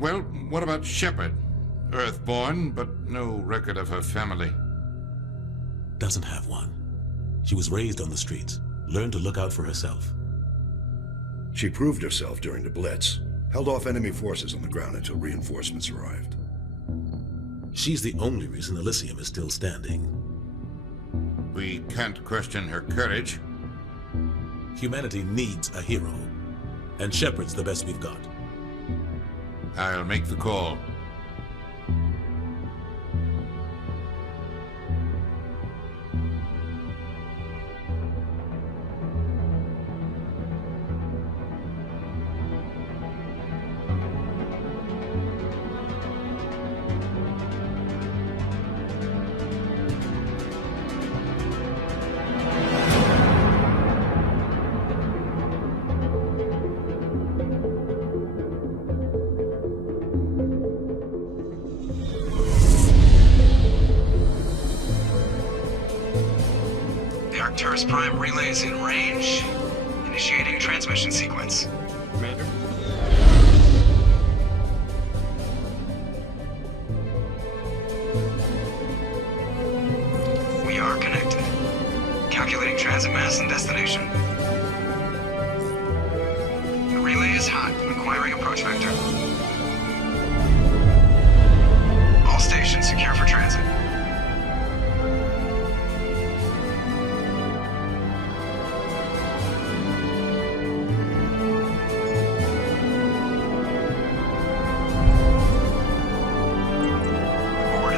Well, what about Shepard? Earthborn, but no record of her family. Doesn't have one. She was raised on the streets, learned to look out for herself. She proved herself during the Blitz, held off enemy forces on the ground until reinforcements arrived. She's the only reason Elysium is still standing. We can't question her courage. Humanity needs a hero, and Shepard's the best we've got. I'll make the call. Arcturus Prime relay is in range. Initiating transmission sequence. Commander? We are connected. Calculating transit mass and destination. The relay is hot, acquiring approach vector. All stations secure for transit.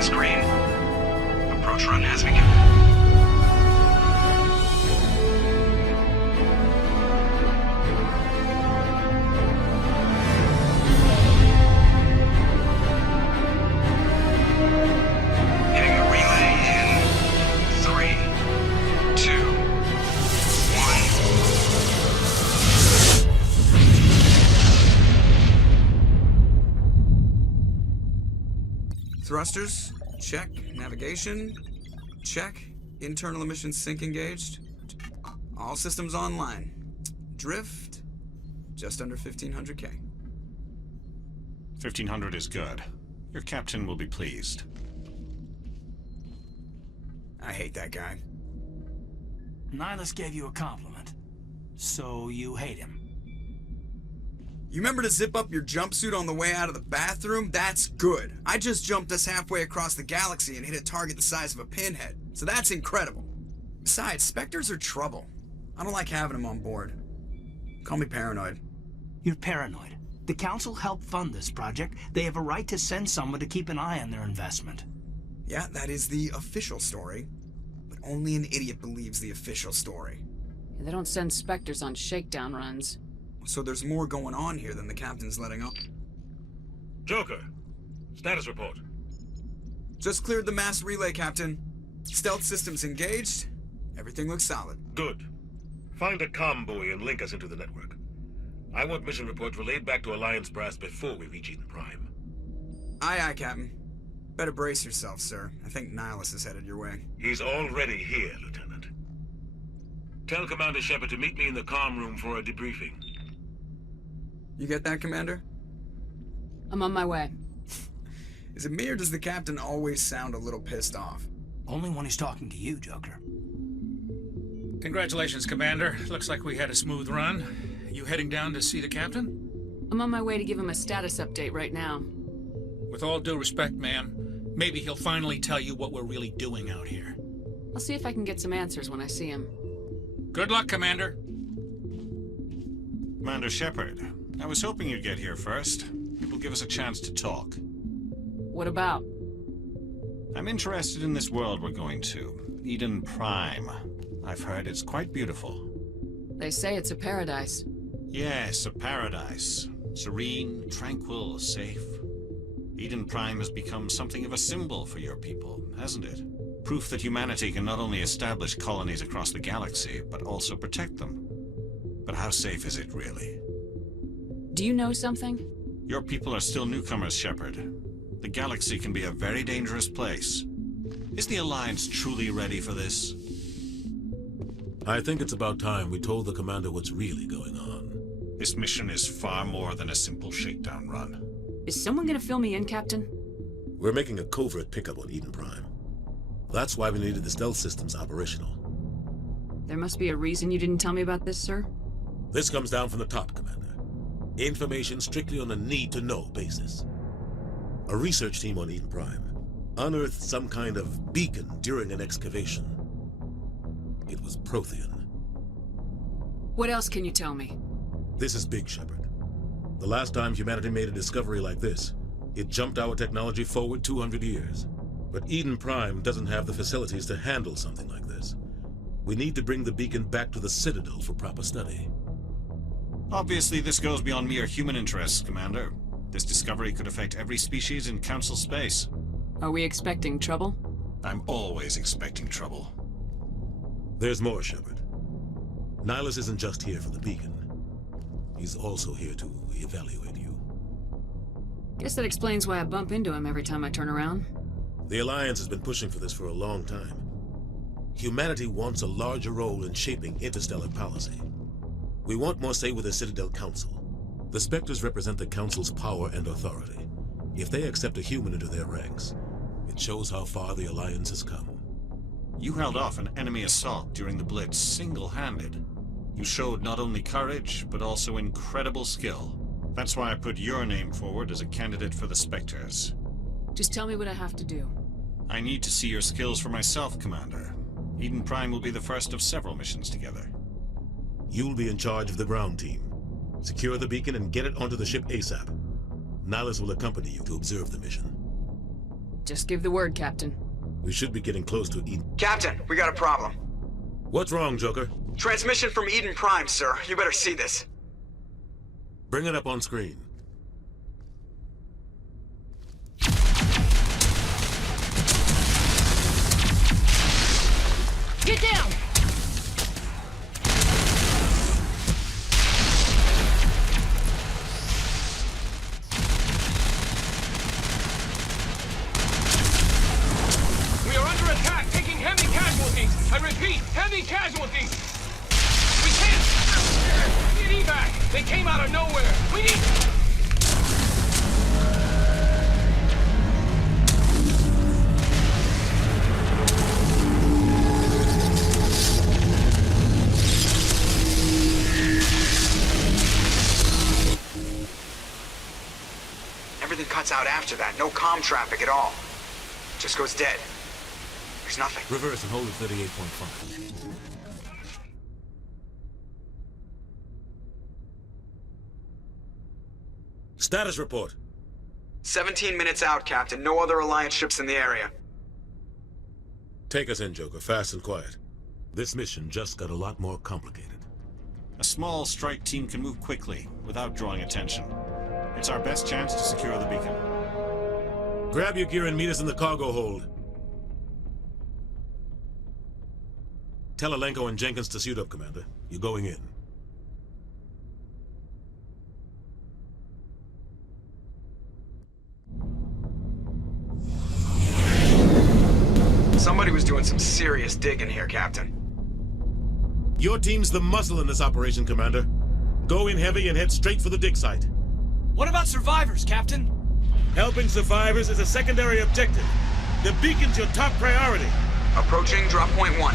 Green. Approach run has begun. Hitting the relay in 3, 2, 1. Thrusters. Check. Navigation. Check. Internal emission sync engaged. All systems online. Drift. Just under 1500K. 1500 is good. Your captain will be pleased. I hate that guy. Nihilus gave you a compliment. So you hate him. You remember to zip up your jumpsuit on the way out of the bathroom? That's good. I just jumped us halfway across the galaxy and hit a target the size of a pinhead. So that's incredible. Besides, Spectres are trouble. I don't like having them on board. Call me paranoid. You're paranoid. The Council helped fund this project. They have a right to send someone to keep an eye on their investment. Yeah, that is the official story. But only an idiot believes the official story. They don't send Spectres on shakedown runs. So there's more going on here than the captain's letting on. Joker, status report. Just cleared the mass relay, Captain. Stealth systems engaged. Everything looks solid. Good. Find a comm buoy and link us into the network. I want mission reports relayed back to Alliance Brass before we reach Eden Prime. Aye, aye, Captain. Better brace yourself, sir. I think Nihilus is headed your way. He's already here, Lieutenant. Tell Commander Shepard to meet me in the comm room for a debriefing. You get that, Commander? I'm on my way. Is it me or does the captain always sound a little pissed off? Only when he's talking to you, Joker. Congratulations, Commander. Looks like we had a smooth run. You heading down to see the captain? I'm on my way to give him a status update right now. With all due respect, ma'am, maybe he'll finally tell you what we're really doing out here. I'll see if I can get some answers when I see him. Good luck, Commander. Commander Shepard, I was hoping you'd get here first. It will give us a chance to talk. What about? I'm interested in this world we're going to, Eden Prime. I've heard it's quite beautiful. They say it's a paradise. Yes, a paradise. Serene, tranquil, safe. Eden Prime has become something of a symbol for your people, hasn't it? Proof that humanity can not only establish colonies across the galaxy, but also protect them. But how safe is it, really? Do you know something? Your people are still newcomers, Shepard. The galaxy can be a very dangerous place. Is the Alliance truly ready for this? I think it's about time we told the commander what's really going on. This mission is far more than a simple shakedown run. Is someone gonna fill me in, Captain? We're making a covert pickup on Eden Prime. That's why we needed the stealth systems operational. There must be a reason you didn't tell me about this, sir? This comes down from the top, Commander. Information strictly on a need-to-know basis. A research team on Eden Prime unearthed some kind of beacon during an excavation. It was Prothean. What else can you tell me? This is big, Shepard. The last time humanity made a discovery like this, it jumped our technology forward 200 years. But Eden Prime doesn't have the facilities to handle something like this. We need to bring the beacon back to the Citadel for proper study. Obviously, this goes beyond mere human interests, Commander. This discovery could affect every species in Council space. Are we expecting trouble? I'm always expecting trouble. There's more, Shepard. Nihilus isn't just here for the beacon. He's also here to evaluate you. Guess that explains why I bump into him every time I turn around. The Alliance has been pushing for this for a long time. Humanity wants a larger role in shaping interstellar policy. We want more say with the Citadel Council. The Spectres represent the Council's power and authority. If they accept a human into their ranks, it shows how far the Alliance has come. You held off an enemy assault during the Blitz single-handed. You showed not only courage, but also incredible skill. That's why I put your name forward as a candidate for the Spectres. Just tell me what I have to do. I need to see your skills for myself, Commander. Eden Prime will be the first of several missions together. You'll be in charge of the ground team. Secure the beacon and get it onto the ship ASAP. Nihilus will accompany you to observe the mission. Just give the word, Captain. We should be getting close to Eden. Captain, we got a problem. What's wrong, Joker? Transmission from Eden Prime, sir. You better see this. Bring it up on screen. Get down! We are under attack, taking heavy casualties. I repeat, heavy casualties. We can't. We need evac. They came out of nowhere. We need. Everything cuts out after that. No comm traffic at all. Just goes dead. There's nothing. Reverse and hold at 38.5. Status report. 17 minutes out, Captain. No other Alliance ships in the area. Take us in, Joker, fast and quiet. This mission just got a lot more complicated. A small strike team can move quickly, without drawing attention. It's our best chance to secure the beacon. Grab your gear and meet us in the cargo hold. Tell Alenko and Jenkins to suit up, Commander. You're going in. Somebody was doing some serious digging here, Captain. Your team's the muscle in this operation, Commander. Go in heavy and head straight for the dig site. What about survivors, Captain? Helping survivors is a secondary objective. The beacon's your top priority. Approaching drop point 1.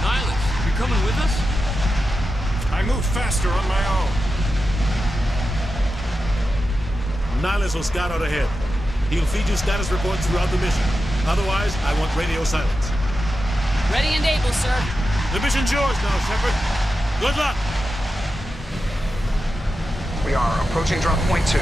Nihilus, you coming with us? I move faster on my own. Nihilus will scout out ahead. He'll feed you status reports throughout the mission. Otherwise, I want radio silence. Ready and able, sir. The mission's yours now, Shepard. Good luck! We are approaching drop point 2.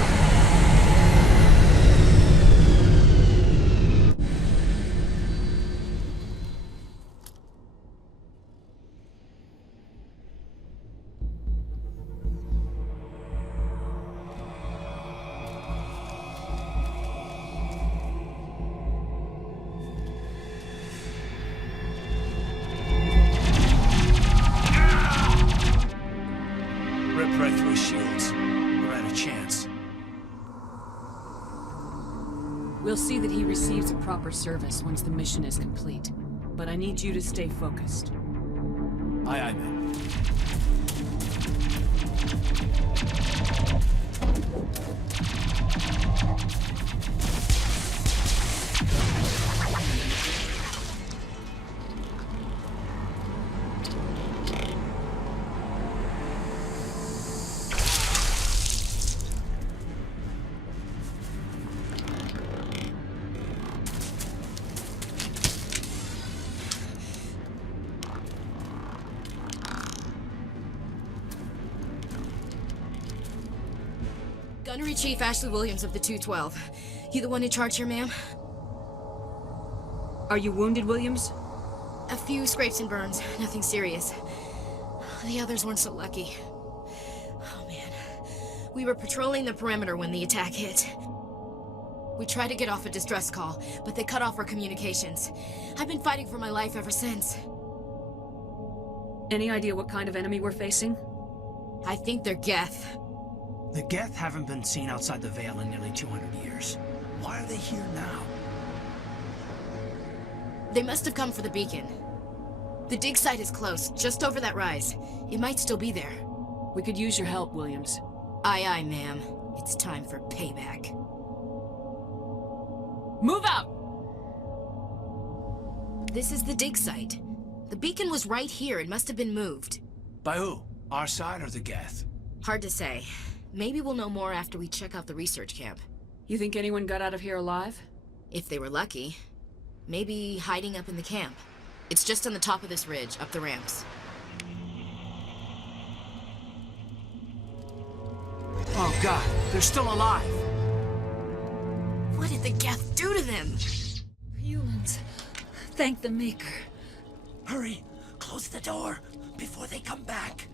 Rip right through his shields. We're at a chance. We'll see that he receives a proper service once the mission is complete. But I need you to stay focused. Aye, aye, man. Gunnery Chief Ashley Williams of the 212. You the one in charge here, ma'am? Are you wounded, Williams? A few scrapes and burns, nothing serious. The others weren't so lucky. Oh man. We were patrolling the perimeter when the attack hit. We tried to get off a distress call, but they cut off our communications. I've been fighting for my life ever since. Any idea what kind of enemy we're facing? I think they're Geth. The Geth haven't been seen outside the Veil in nearly 200 years. Why are they here now? They must have come for the beacon. The dig site is close, just over that rise. It might still be there. We could use your help, Williams. Aye, aye, ma'am. It's time for payback. Move out! This is the dig site. The beacon was right here. It must have been moved. By who? Our side or the Geth? Hard to say. Maybe we'll know more after we check out the research camp. You think anyone got out of here alive? If they were lucky. Maybe hiding up in the camp. It's just on the top of this ridge, up the ramps. Oh God, they're still alive! What did the Geth do to them? Humans. Thank the Maker. Hurry! Close the door before they come back.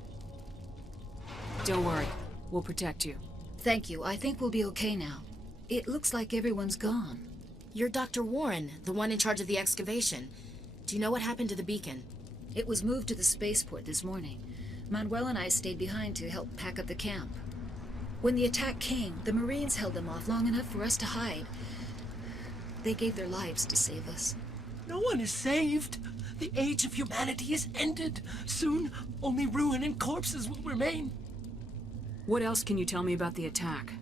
Don't worry. We'll protect you. Thank you. I think we'll be okay now. It looks like everyone's gone. You're Dr. Warren, the one in charge of the excavation. Do you know what happened to the beacon? It was moved to the spaceport this morning. Manuel and I stayed behind to help pack up the camp. When the attack came, the Marines held them off long enough for us to hide. They gave their lives to save us. No one is saved. The age of humanity is ended. Soon, only ruin and corpses will remain. What else can you tell me about the attack?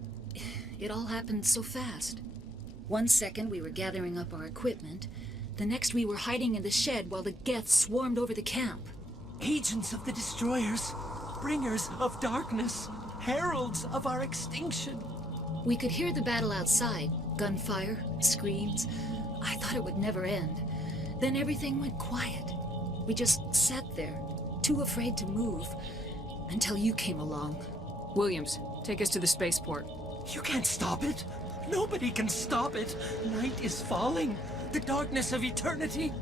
It all happened so fast. One second we were gathering up our equipment. The next we were hiding in the shed while the Geth swarmed over the camp. Agents of the Destroyers, bringers of darkness, heralds of our extinction. We could hear the battle outside. Gunfire, screams. I thought it would never end. Then everything went quiet. We just sat there, too afraid to move, until you came along. Williams, take us to the spaceport. You can't stop it. Nobody can stop it. Night is falling. The darkness of eternity.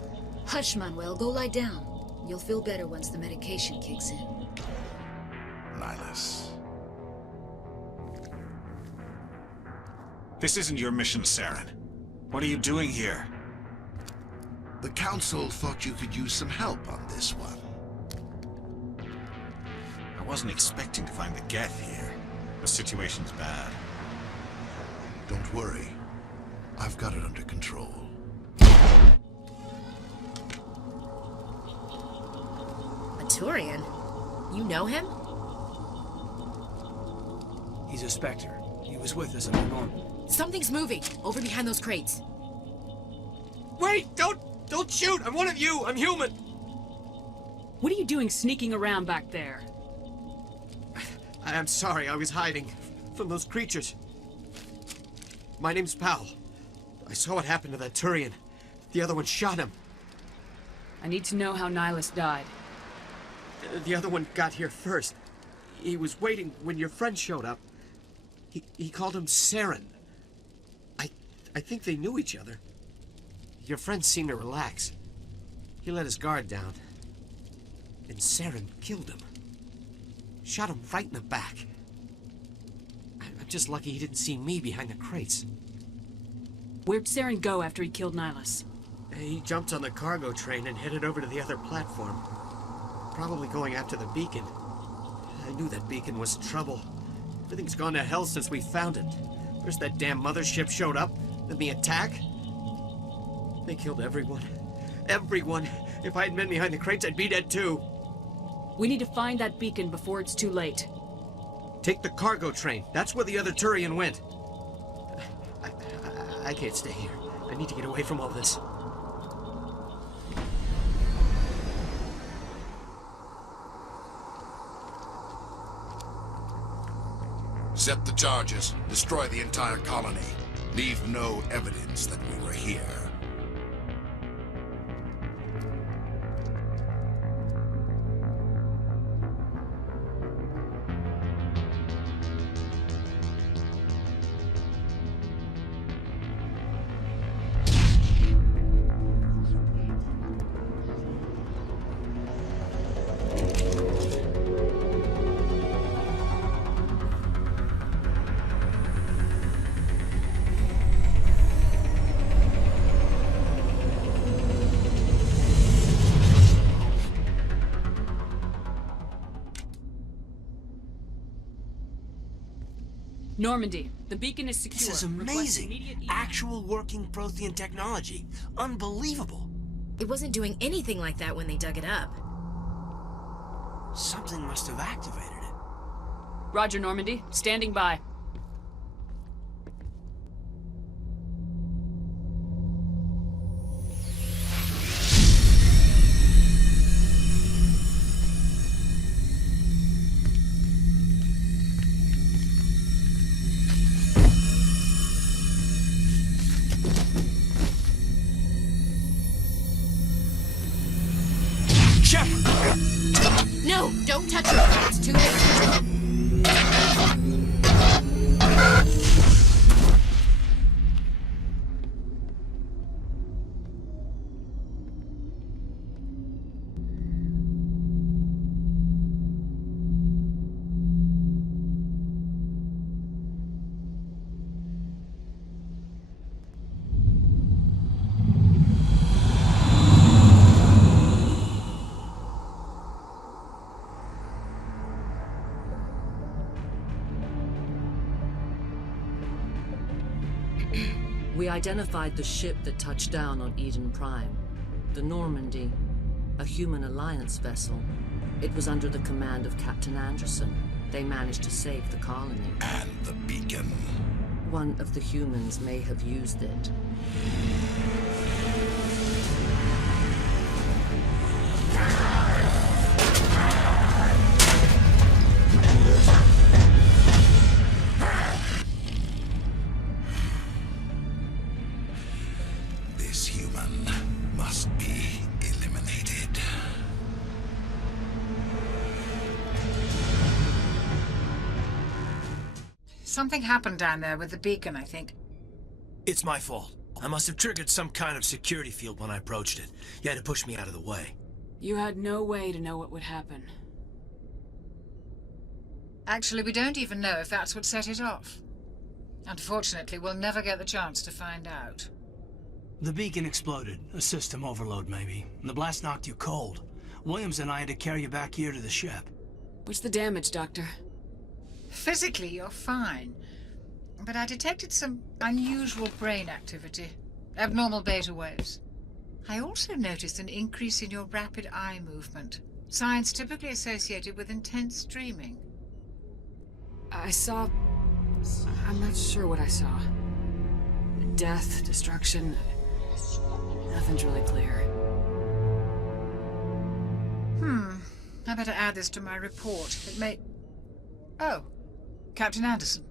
Hush, Manuel. Go lie down. You'll feel better once the medication kicks in. Nihilus. This isn't your mission, Saren. What are you doing here? The Council thought you could use some help on this one. I wasn't expecting to find the Geth here. The situation's bad. Don't worry. I've got it under control. A Turian? You know him? He's a Spectre. He was with us under Normal. Something's moving, over behind those crates. Wait! Don't shoot! I'm one of you! I'm human! What are you doing sneaking around back there? I'm sorry, I was hiding from those creatures. My name's Powell. I saw what happened to that Turian. The other one shot him. I need to know how Nihilus died. The other one got here first. He was waiting when your friend showed up. He called him Saren. I think they knew each other. Your friend seemed to relax. He let his guard down. And Saren killed him. Shot him right in the back. I'm just lucky he didn't see me behind the crates. Where'd Saren go after he killed Nihilus? He jumped on the cargo train and headed over to the other platform. Probably going after the beacon. I knew that beacon was trouble. Everything's gone to hell since we found it. First that damn mothership showed up, then the attack. They killed everyone. Everyone. If I hadn't been behind the crates, I'd be dead too. We need to find that beacon before it's too late. Take the cargo train. That's where the other Turian went. I can't stay here. I need to get away from all this. Set the charges. Destroy the entire colony. Leave no evidence that we were here. Normandy, the beacon is secure. This is Request amazing. immediate evac. Actual working Prothean technology. Unbelievable. It wasn't doing anything like that when they dug it up. Something must have activated it. Roger, Normandy. Standing by. No, don't touch her. It's too dangerous. We identified the ship that touched down on Eden Prime. The Normandy, a human alliance vessel. It was under the command of Captain Anderson. They managed to save the colony. And the beacon. One of the humans may have used it. This human must be eliminated. Something happened down there with the beacon, I think. It's my fault. I must have triggered some kind of security field when I approached it. You had to push me out of the way. You had no way to know what would happen. Actually, we don't even know if that's what set it off. Unfortunately, we'll never get the chance to find out. The beacon exploded. A system overload, maybe. And the blast knocked you cold. Williams and I had to carry you back here to the ship. What's the damage, Doctor? Physically, you're fine. But I detected some unusual brain activity. Abnormal beta waves. I also noticed an increase in your rapid eye movement. Signs typically associated with intense dreaming. I saw... I'm not sure what I saw. Death, destruction... Nothing's really clear. I better add this to my report. It may... Oh, Captain Anderson.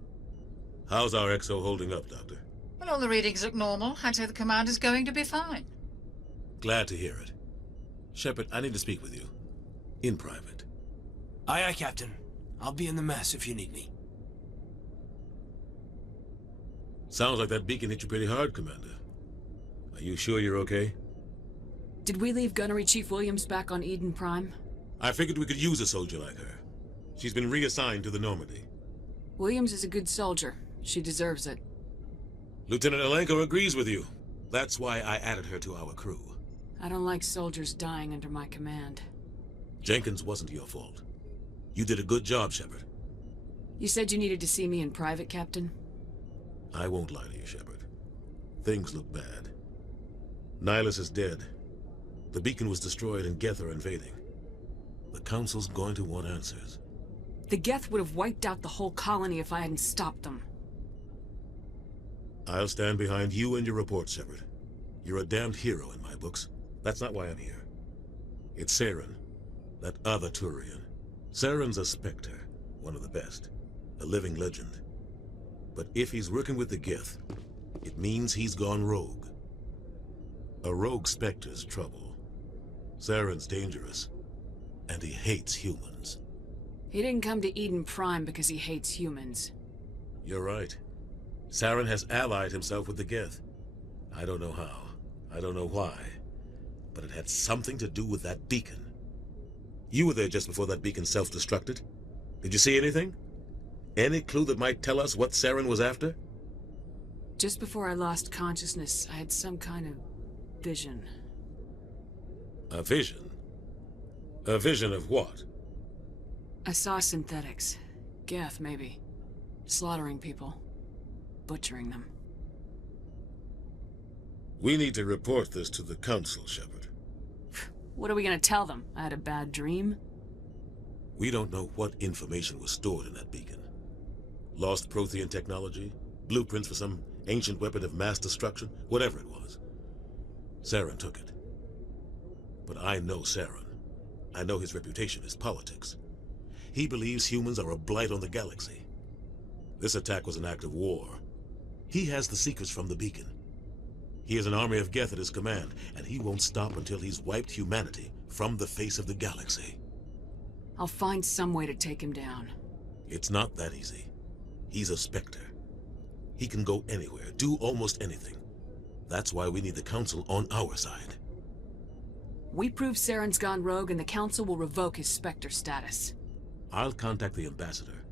How's our XO holding up, Doctor? Well, all the readings look normal. I'd say the commander's going to be fine. Glad to hear it. Shepard, I need to speak with you. In private. Aye, aye, Captain. I'll be in the mess if you need me. Sounds like that beacon hit you pretty hard, Commander. Are you sure you're okay? Did we leave Gunnery Chief Williams back on Eden Prime? I figured we could use a soldier like her. She's been reassigned to the Normandy. Williams is a good soldier. She deserves it. Lieutenant Alenko agrees with you. That's why I added her to our crew. I don't like soldiers dying under my command. Jenkins wasn't your fault. You did a good job, Shepard. You said you needed to see me in private, Captain? I won't lie to you, Shepard. Things look bad. Nihilus is dead. The beacon was destroyed and Geth are invading. The Council's going to want answers. The Geth would have wiped out the whole colony if I hadn't stopped them. I'll stand behind you and your report, Shepard. You're a damned hero in my books. That's not why I'm here. It's Saren, that other Turian. Saren's a Spectre, one of the best. A living legend. But if he's working with the Geth, it means he's gone rogue. A rogue Spectre's trouble. Saren's dangerous, and he hates humans. He didn't come to Eden Prime because he hates humans. You're right. Saren has allied himself with the Geth. I don't know how. I don't know why. But it had something to do with that beacon. You were there just before that beacon self-destructed. Did you see anything? Any clue that might tell us what Saren was after? Just before I lost consciousness, I had some kind of vision. A vision? A vision of what? I saw synthetics. Geth, maybe. Slaughtering people. Butchering them. We need to report this to the Council, Shepard. What are we gonna tell them? I had a bad dream? We don't know what information was stored in that beacon. Lost Prothean technology, blueprints for some ancient weapon of mass destruction, whatever it was. Saren took it. But I know Saren. I know his reputation is politics. He believes humans are a blight on the galaxy. This attack was an act of war. He has the secrets from the beacon. He has an army of Geth at his command, and he won't stop until he's wiped humanity from the face of the galaxy. I'll find some way to take him down. It's not that easy. He's a Spectre. He can go anywhere, do almost anything. That's why we need the Council on our side. We prove Saren's gone rogue and the Council will revoke his Spectre status. I'll contact the Ambassador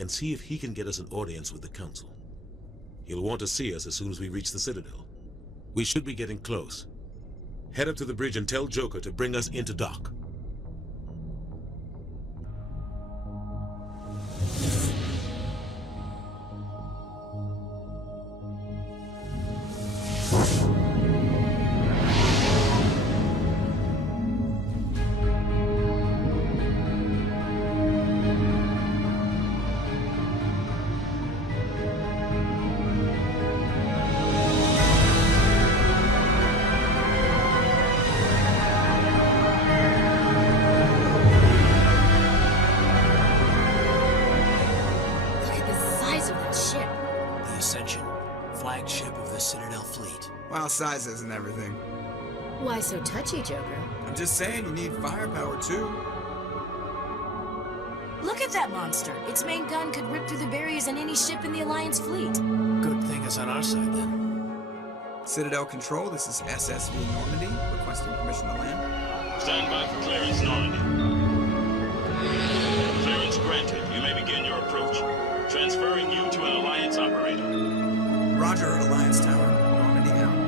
and see if he can get us an audience with the Council. He'll want to see us as soon as we reach the Citadel. We should be getting close. Head up to the bridge and tell Joker to bring us into dock. Sizes and everything. Why so touchy, Joker? I'm just saying you need firepower too. Look at that monster. Its main gun could rip through the barriers in any ship in the Alliance fleet. Good thing it's on our side then. Citadel Control, this is SSV Normandy, requesting permission to land. Stand by for clearance, Normandy. Clearance granted. You may begin your approach. Transferring you to an Alliance operator. Roger, Alliance Tower. Normandy out.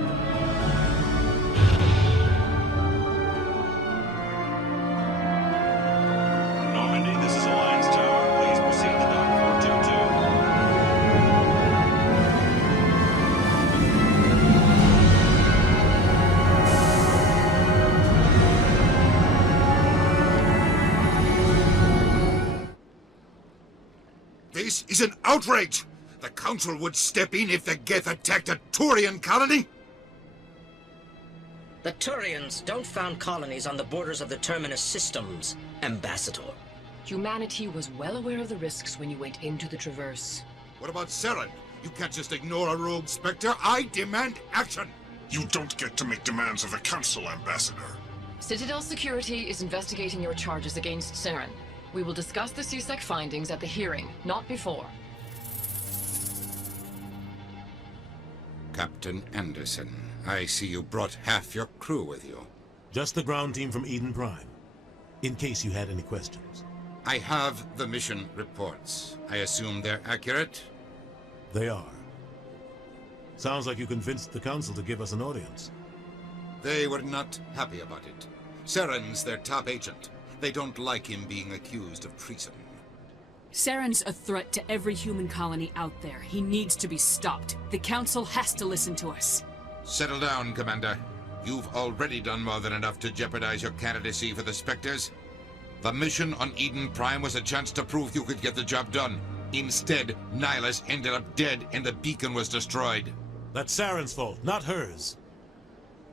This is an outrage! The Council would step in if the Geth attacked a Turian colony? The Turians don't found colonies on the borders of the Terminus systems, Ambassador. Humanity was well aware of the risks when you went into the Traverse. What about Saren? You can't just ignore a rogue Spectre. I demand action! You don't get to make demands of the Council, Ambassador. Citadel Security is investigating your charges against Saren. We will discuss the CSEC findings at the hearing, not before. Captain Anderson, I see you brought half your crew with you. Just the ground team from Eden Prime, in case you had any questions. I have the mission reports. I assume they're accurate? They are. Sounds like you convinced the Council to give us an audience. They were not happy about it. Saren's their top agent. They don't like him being accused of treason. Saren's a threat to every human colony out there. He needs to be stopped. The Council has to listen to us. Settle down, Commander. You've already done more than enough to jeopardize your candidacy for the Spectres. The mission on Eden Prime was a chance to prove you could get the job done. Instead, Nihilus ended up dead and the beacon was destroyed. That's Saren's fault, not hers.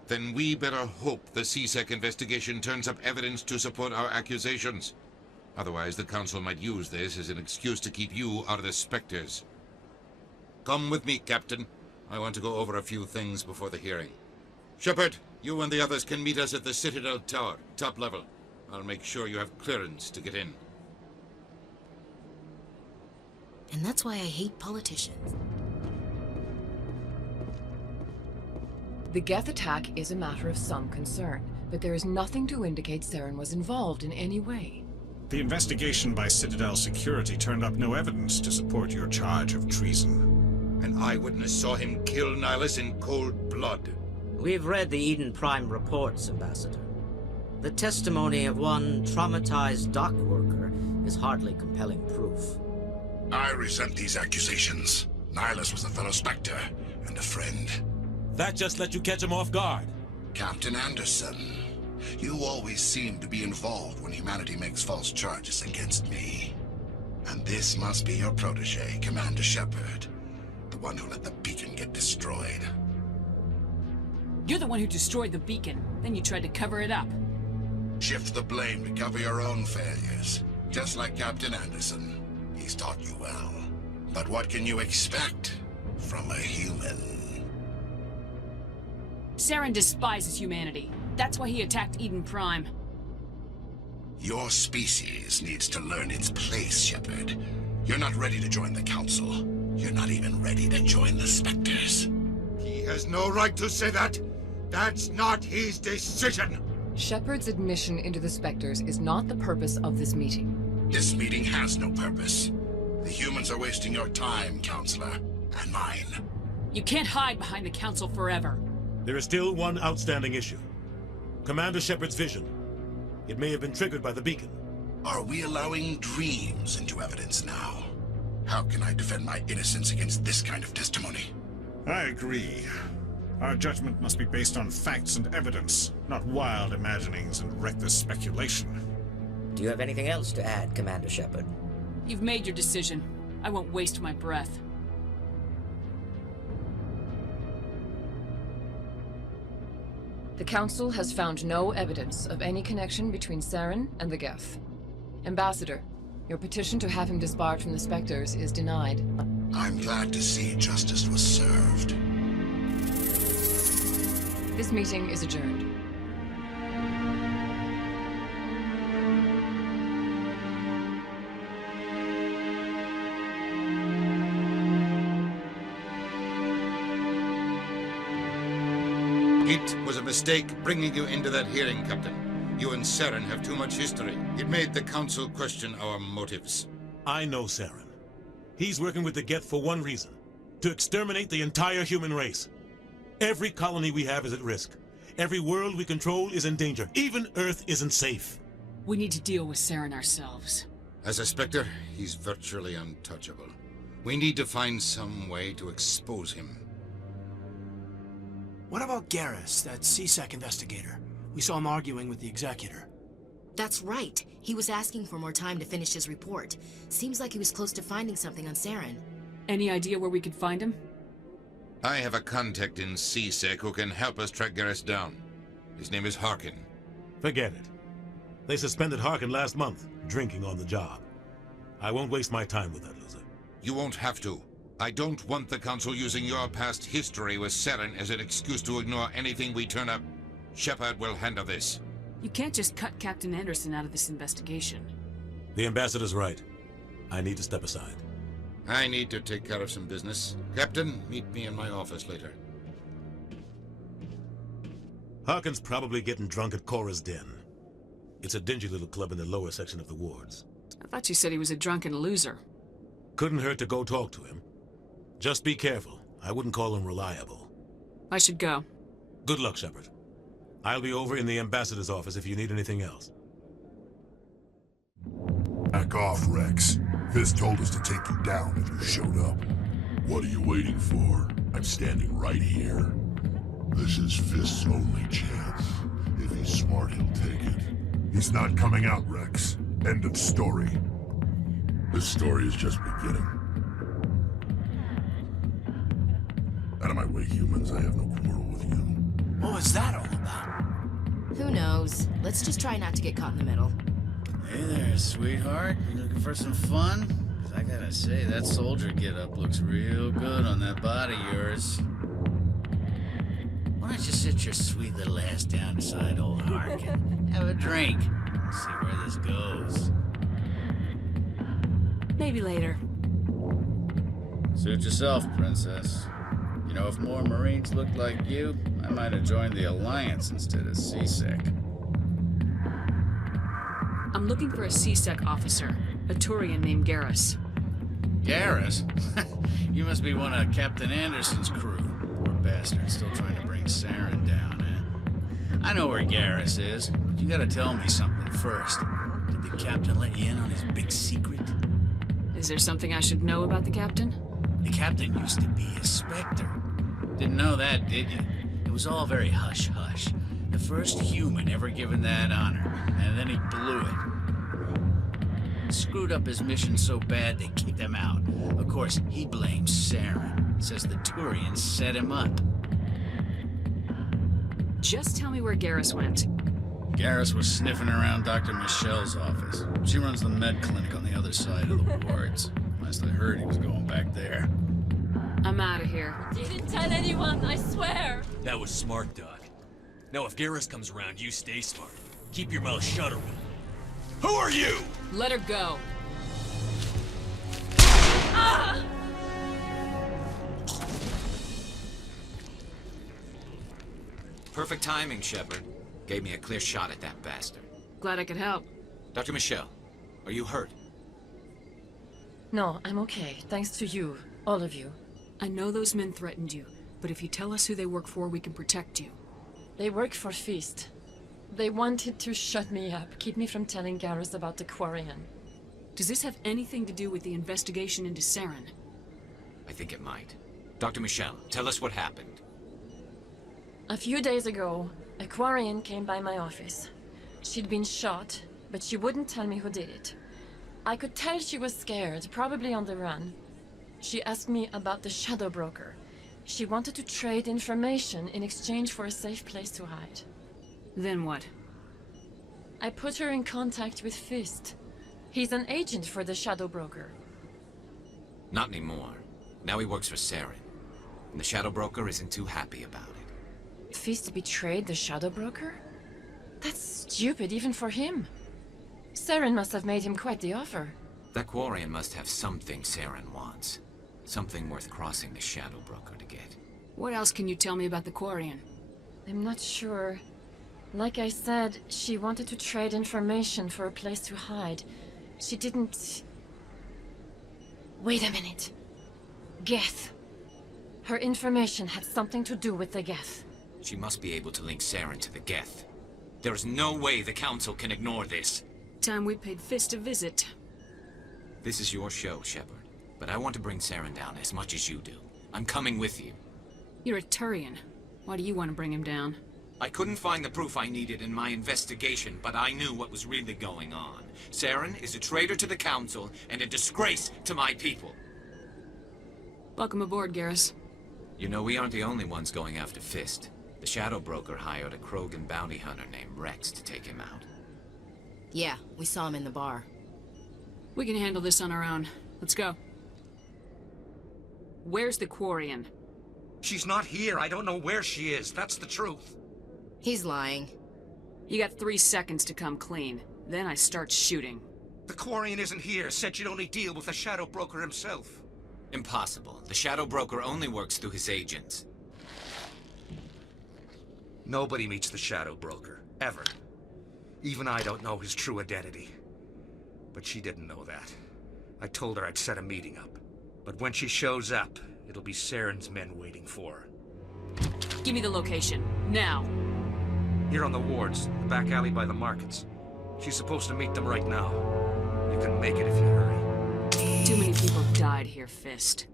Then we better hope the CSEC investigation turns up evidence to support our accusations. Otherwise, the Council might use this as an excuse to keep you out of the Spectres. Come with me, Captain. I want to go over a few things before the hearing. Shepard, you and the others can meet us at the Citadel Tower, top level. I'll make sure you have clearance to get in. And that's why I hate politicians. The Geth attack is a matter of some concern, but there is nothing to indicate Saren was involved in any way. The investigation by Citadel Security turned up no evidence to support your charge of treason. An eyewitness saw him kill Nihilus in cold blood. We've read the Eden Prime reports, Ambassador. The testimony of one traumatized dock worker is hardly compelling proof. I resent these accusations. Nihilus was a fellow Spectre and a friend. That just let you catch him off guard. Captain Anderson, you always seem to be involved when humanity makes false charges against me. And this must be your protege, Commander Shepard, the one who let the beacon get destroyed. You're the one who destroyed the beacon. Then you tried to cover it up. Shift the blame to cover your own failures. Just like Captain Anderson. He's taught you well. But what can you expect from a human? Saren despises humanity. That's why he attacked Eden Prime. Your species needs to learn its place, Shepard. You're not ready to join the Council. You're not even ready to join the Spectres. He has no right to say that. That's not his decision. Shepard's admission into the Spectres is not the purpose of this meeting. This meeting has no purpose. The humans are wasting your time, Counselor, and mine. You can't hide behind the Council forever. There is still one outstanding issue. Commander Shepard's vision. It may have been triggered by the beacon. Are we allowing dreams into evidence now? How can I defend my innocence against this kind of testimony? I agree. Our judgment must be based on facts and evidence, not wild imaginings and reckless speculation. Do you have anything else to add, Commander Shepard? You've made your decision. I won't waste my breath. The Council has found no evidence of any connection between Saren and the Geth. Ambassador, your petition to have him disbarred from the Spectres is denied. I'm glad to see justice was served. This meeting is adjourned. It was a mistake bringing you into that hearing, Captain. You and Saren have too much history. It made the Council question our motives. I know Saren. He's working with the Geth for one reason. To exterminate the entire human race. Every colony we have is at risk. Every world we control is in danger. Even Earth isn't safe. We need to deal with Saren ourselves. As a Spectre, he's virtually untouchable. We need to find some way to expose him. What about Garrus, that CSEC investigator? We saw him arguing with the Executor. That's right. He was asking for more time to finish his report. Seems like he was close to finding something on Saren. Any idea where we could find him? I have a contact in CSEC who can help us track Garrus down. His name is Harkin. Forget it. They suspended Harkin last month, drinking on the job. I won't waste my time with that loser. You won't have to. I don't want the Council using your past history with Saren as an excuse to ignore anything we turn up. Shepard will handle this. You can't just cut Captain Anderson out of this investigation. The Ambassador's right. I need to step aside. I need to take care of some business. Captain, meet me in my office later. Harkin's probably getting drunk at Cora's Den. It's a dingy little club in the lower section of the wards. I thought you said he was a drunken loser. Couldn't hurt to go talk to him. Just be careful. I wouldn't call him reliable. I should go. Good luck, Shepard. I'll be over in the Ambassador's office if you need anything else. Back off, Rex. Fisk told us to take you down if you showed up. What are you waiting for? I'm standing right here. This is Fisk's only chance. If he's smart, he'll take it. He's not coming out, Rex. End of story. This story is just beginning. Out of my way, humans. I have no quarrel with you. What was that all about? Who knows? Let's just try not to get caught in the middle. Hey there, sweetheart. You looking for some fun? 'Cause I gotta say, that soldier getup looks real good on that body of yours. Why don't you sit your sweet little ass down beside old Harkin? Have a drink. And see where this goes. Maybe later. Suit yourself, princess. You know, if more Marines looked like you, I might have joined the Alliance instead of CSEC. I'm looking for a CSEC officer, a Turian named Garrus. Garrus? You must be one of Captain Anderson's crew. Poor bastard, still trying to bring Saren down, eh? I know where Garrus is, but you gotta tell me something first. Did the captain let you in on his big secret? The Is there something I should know about the captain? The captain used to be a Spectre. Didn't know that, did you? It was all very hush-hush. The first human ever given that honor, and then he blew it. Screwed up his mission so bad they kicked him out. Of course, he blames Saren. Says the Turians set him up. Just tell me where Garrus went. Garrus was sniffing around Dr. Michelle's office. She runs the med clinic on the other side of the wards. Last I heard, he was going back there. I'm out of here. You didn't tell anyone, I swear. That was smart, Doc. Now, if Garrus comes around, you stay smart. Keep your mouth shut, or who are you? Let her go. Ah! Perfect timing, Shepard. Gave me a clear shot at that bastard. Glad I could help. Dr. Michelle, are you hurt? No, I'm okay. Thanks to you. All of you. I know those men threatened you, but if you tell us who they work for, we can protect you. They work for Feast. They wanted to shut me up, keep me from telling Garrus about the Quarian. Does this have anything to do with the investigation into Saren? I think it might. Dr. Michelle, tell us what happened. A few days ago, a Quarian came by my office. She'd been shot, but she wouldn't tell me who did it. I could tell she was scared, probably on the run. She asked me about the Shadow Broker. She wanted to trade information in exchange for a safe place to hide. Then what? I put her in contact with Fist. He's an agent for the Shadow Broker. Not anymore. Now he works for Saren. And the Shadow Broker isn't too happy about it. Fist betrayed the Shadow Broker? That's stupid even for him. Saren must have made him quite the offer. That Quarian must have something Saren wants. Something worth crossing the Shadow Broker to get. What else can you tell me about the Quarian? I'm not sure. Like I said, she wanted to trade information for a place to hide. She didn't... Wait a minute. Geth. Her information had something to do with the Geth. She must be able to link Saren to the Geth. There's no way the Council can ignore this. Time we paid Fist a visit. This is your show, Shepard. But I want to bring Saren down as much as you do. I'm coming with you. You're a Turian. Why do you want to bring him down? I couldn't find the proof I needed in my investigation, but I knew what was really going on. Saren is a traitor to the Council and a disgrace to my people. Welcome aboard, Garrus. You know, we aren't the only ones going after Fist. The Shadow Broker hired a Krogan bounty hunter named Rex to take him out. Yeah, we saw him in the bar. We can handle this on our own. Let's go. Where's the Quarian? She's not here. I don't know where she is. That's the truth. He's lying. You got 3 seconds to come clean. Then I start shooting. The Quarian isn't here. Said you'd only deal with the Shadow Broker himself. Impossible. The Shadow Broker only works through his agents. Nobody meets the Shadow Broker. Ever. Even I don't know his true identity. But she didn't know that. I told her I'd set a meeting up. But when she shows up, it'll be Saren's men waiting for her. Give me the location. Now. Here on the wards, the back alley by the markets. She's supposed to meet them right now. You can make it if you hurry. Too many people died here, Fist.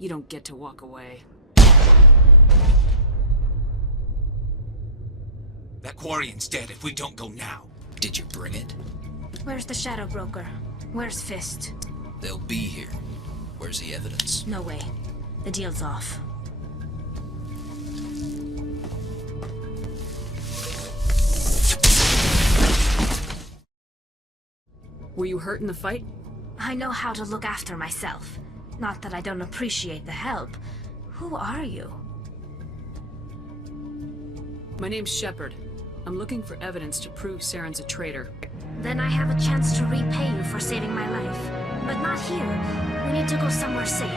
You don't get to walk away. That Quarian's dead if we don't go now. Did you bring it? Where's the Shadow Broker? Where's Fist? They'll be here. Where's the evidence? No way. The deal's off. Were you hurt in the fight? I know how to look after myself. Not that I don't appreciate the help. Who are you? My name's Shepard. I'm looking for evidence to prove Saren's a traitor. Then I have a chance to repay you for saving my life. But not here. We need to go somewhere safe.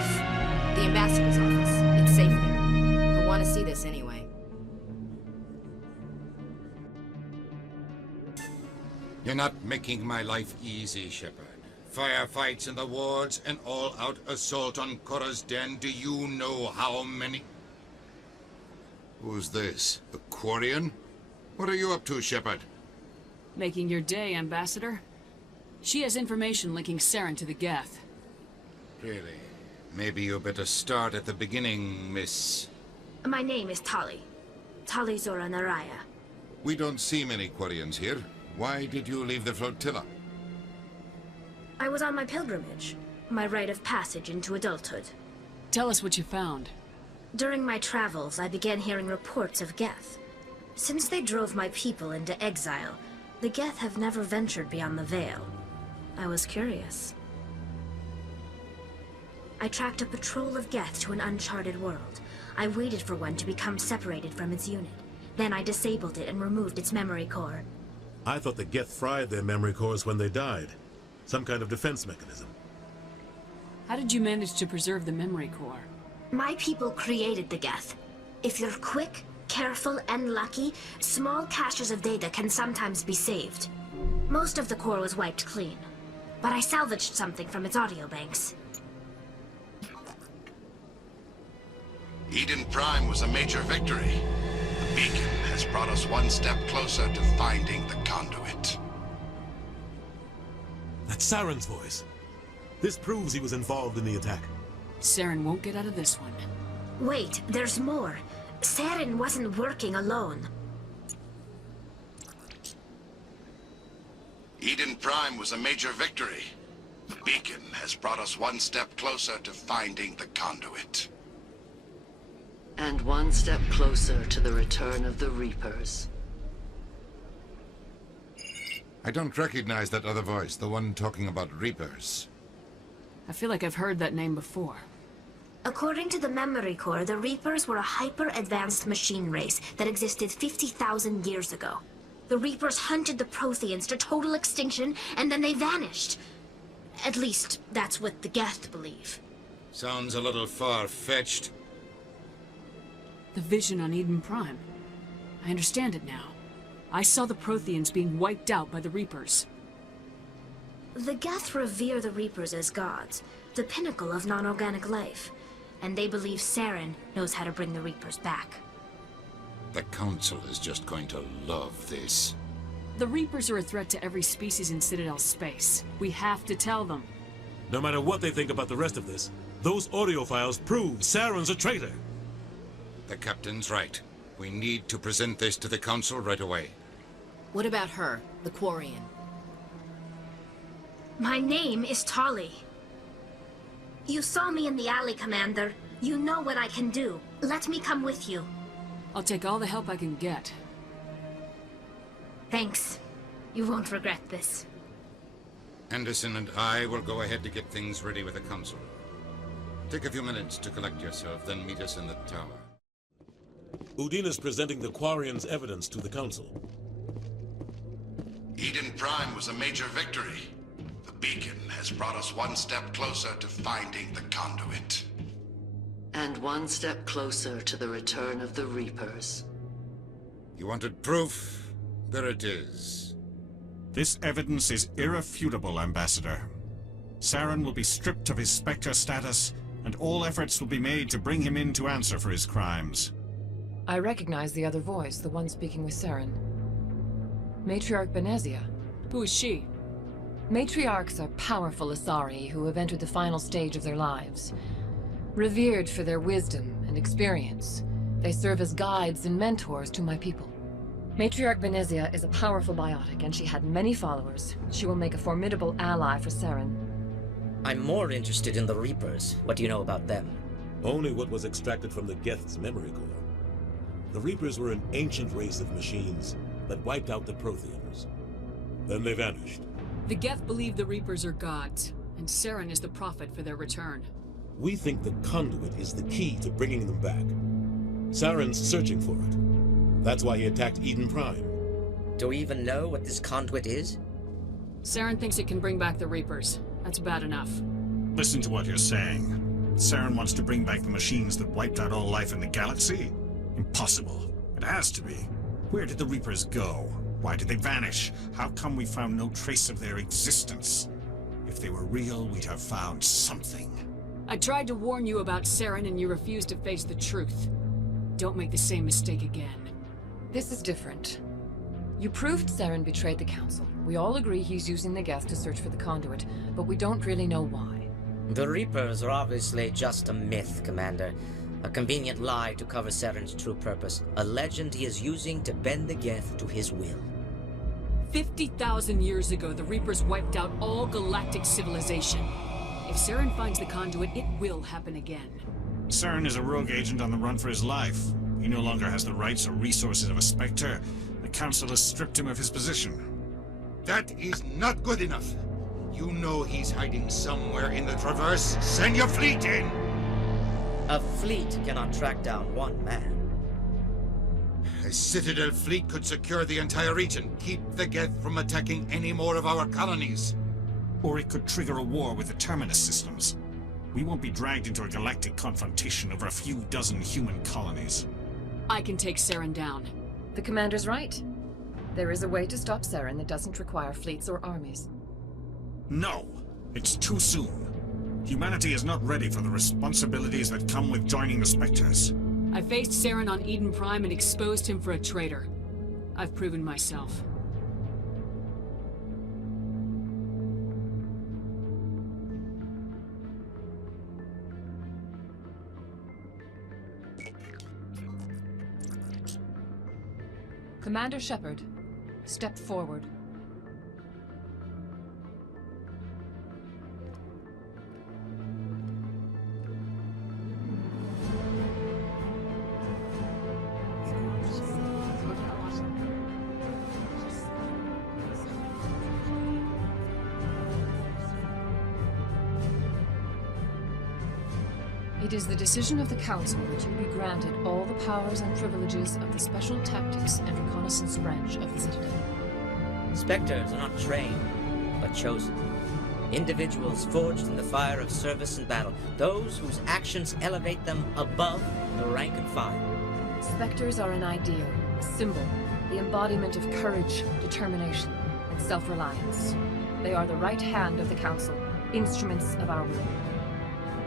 The ambassador's office. It's safe there. He'll want to see this anyway. You're not making my life easy, Shepard. Firefights in the wards, an all-out assault on Korra's den. Do you know how many? Who's this? A Quarian? What are you up to, Shepard? Making your day, Ambassador. She has information linking Saren to the Geth. Really? Maybe you better start at the beginning, Miss... My name is Tali. Tali Zora Naraya. We don't see many Quarians here. Why did you leave the flotilla? I was on my pilgrimage. My rite of passage into adulthood. Tell us what you found. During my travels, I began hearing reports of Geth. Since they drove my people into exile, the Geth have never ventured beyond the Veil. I was curious. I tracked a patrol of Geth to an uncharted world. I waited for one to become separated from its unit. Then I disabled it and removed its memory core. I thought the Geth fried their memory cores when they died. Some kind of defense mechanism. How did you manage to preserve the memory core? My people created the Geth. If you're quick, careful, and lucky, small caches of data can sometimes be saved. Most of the core was wiped clean, but I salvaged something from its audio banks. Eden Prime was a major victory. The beacon has brought us one step closer to finding the conduit. That's Saren's voice. This proves he was involved in the attack. Saren won't get out of this one. Wait, there's more. Saren wasn't working alone. Eden Prime was a major victory. The beacon has brought us one step closer to finding the conduit. And one step closer to the return of the Reapers. I don't recognize that other voice, the one talking about Reapers. I feel like I've heard that name before. According to the memory core, the Reapers were a hyper-advanced machine race that existed 50,000 years ago. The Reapers hunted the Protheans to total extinction, and then they vanished. At least, that's what the Geth believe. Sounds a little far-fetched. The vision on Eden Prime. I understand it now. I saw the Protheans being wiped out by the Reapers. The Geth revere the Reapers as gods, the pinnacle of non-organic life. And they believe Saren knows how to bring the Reapers back. The Council is just going to love this. The Reapers are a threat to every species in Citadel space. We have to tell them. No matter what they think about the rest of this, those audio files prove Saren's a traitor. The Captain's right. We need to present this to the Council right away. What about her, the Quarian? My name is Tali. You saw me in the alley, Commander. You know what I can do. Let me come with you. I'll take all the help I can get. Thanks. You won't regret this. Anderson and I will go ahead to get things ready with the Council. Take a few minutes to collect yourself, then meet us in the tower. Udina's presenting the Quarian's evidence to the Council. Eden Prime was a major victory. The beacon has brought us one step closer to finding the conduit. And one step closer to the return of the Reapers. You wanted proof? There it is. This evidence is irrefutable, Ambassador. Saren will be stripped of his Spectre status, and all efforts will be made to bring him in to answer for his crimes. I recognize the other voice, the one speaking with Saren. Matriarch Benezia. Who is she? Matriarchs are powerful Asari who have entered the final stage of their lives. Revered for their wisdom and experience, they serve as guides and mentors to my people. Matriarch Benezia is a powerful biotic, and she had many followers. She will make a formidable ally for Saren. I'm more interested in the Reapers. What do you know about them? Only what was extracted from the Geth's memory core. The Reapers were an ancient race of machines that wiped out the Protheans. Then they vanished. The Geth believe the Reapers are gods, and Saren is the prophet for their return. We think the conduit is the key to bringing them back. Saren's searching for it. That's why he attacked Eden Prime. Do we even know what this conduit is? Saren thinks it can bring back the Reapers. That's bad enough. Listen to what you're saying. Saren wants to bring back the machines that wiped out all life in the galaxy? Impossible. It has to be. Where did the Reapers go? Why did they vanish? How come we found no trace of their existence? If they were real, we'd have found something. I tried to warn you about Saren and you refused to face the truth. Don't make the same mistake again. This is different. You proved Saren betrayed the Council. We all agree he's using the Geth to search for the conduit, but we don't really know why. The Reapers are obviously just a myth, Commander. A convenient lie to cover Saren's true purpose. A legend he is using to bend the Geth to his will. 50,000 years ago, the Reapers wiped out all galactic civilization. If Saren finds the conduit, it will happen again. Saren is a rogue agent on the run for his life. He no longer has the rights or resources of a Spectre. The Council has stripped him of his position. That is not good enough. You know he's hiding somewhere in the Traverse. Send your fleet in! A fleet cannot track down one man. A Citadel fleet could secure the entire region, keep the Geth from attacking any more of our colonies. Or it could trigger a war with the Terminus systems. We won't be dragged into a galactic confrontation over a few dozen human colonies. I can take Saren down. The commander's right. There is a way to stop Saren that doesn't require fleets or armies. No! It's too soon. Humanity is not ready for the responsibilities that come with joining the Spectres. I faced Saren on Eden Prime and exposed him for a traitor. I've proven myself. Commander Shepard, step forward. It is the decision of the Council that you be granted all the powers and privileges of the Special Tactics and Reconnaissance Branch of the Citadel. Spectres are not trained, but chosen. Individuals forged in the fire of service and battle. Those whose actions elevate them above the rank and file. Spectres are an ideal, a symbol, the embodiment of courage, determination, and self-reliance. They are the right hand of the Council, instruments of our will.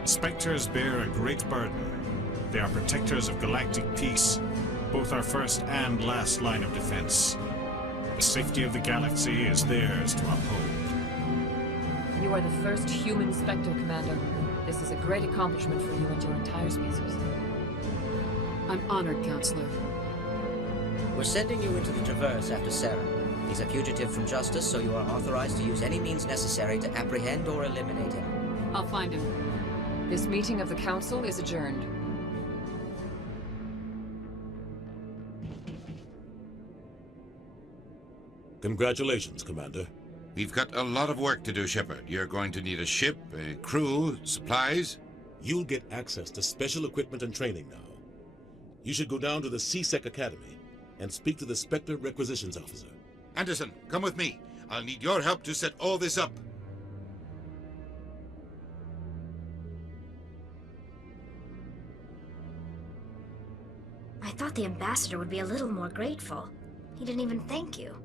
Spectres bear a great burden. They are protectors of galactic peace, both our first and last line of defense. The safety of the galaxy is theirs to uphold. You are the first human Spectre, Commander. This is a great accomplishment for you and your entire species. I'm honored, Counselor. We're sending you into the Traverse after Saren. He's a fugitive from justice, so you are authorized to use any means necessary to apprehend or eliminate him. I'll find him. This meeting of the Council is adjourned. Congratulations, Commander. We've got a lot of work to do, Shepard. You're going to need a ship, a crew, supplies. You'll get access to special equipment and training now. You should go down to the C-Sec Academy and speak to the Spectre Requisitions Officer. Anderson, come with me. I'll need your help to set all this up. I thought the ambassador would be a little more grateful. He didn't even thank you.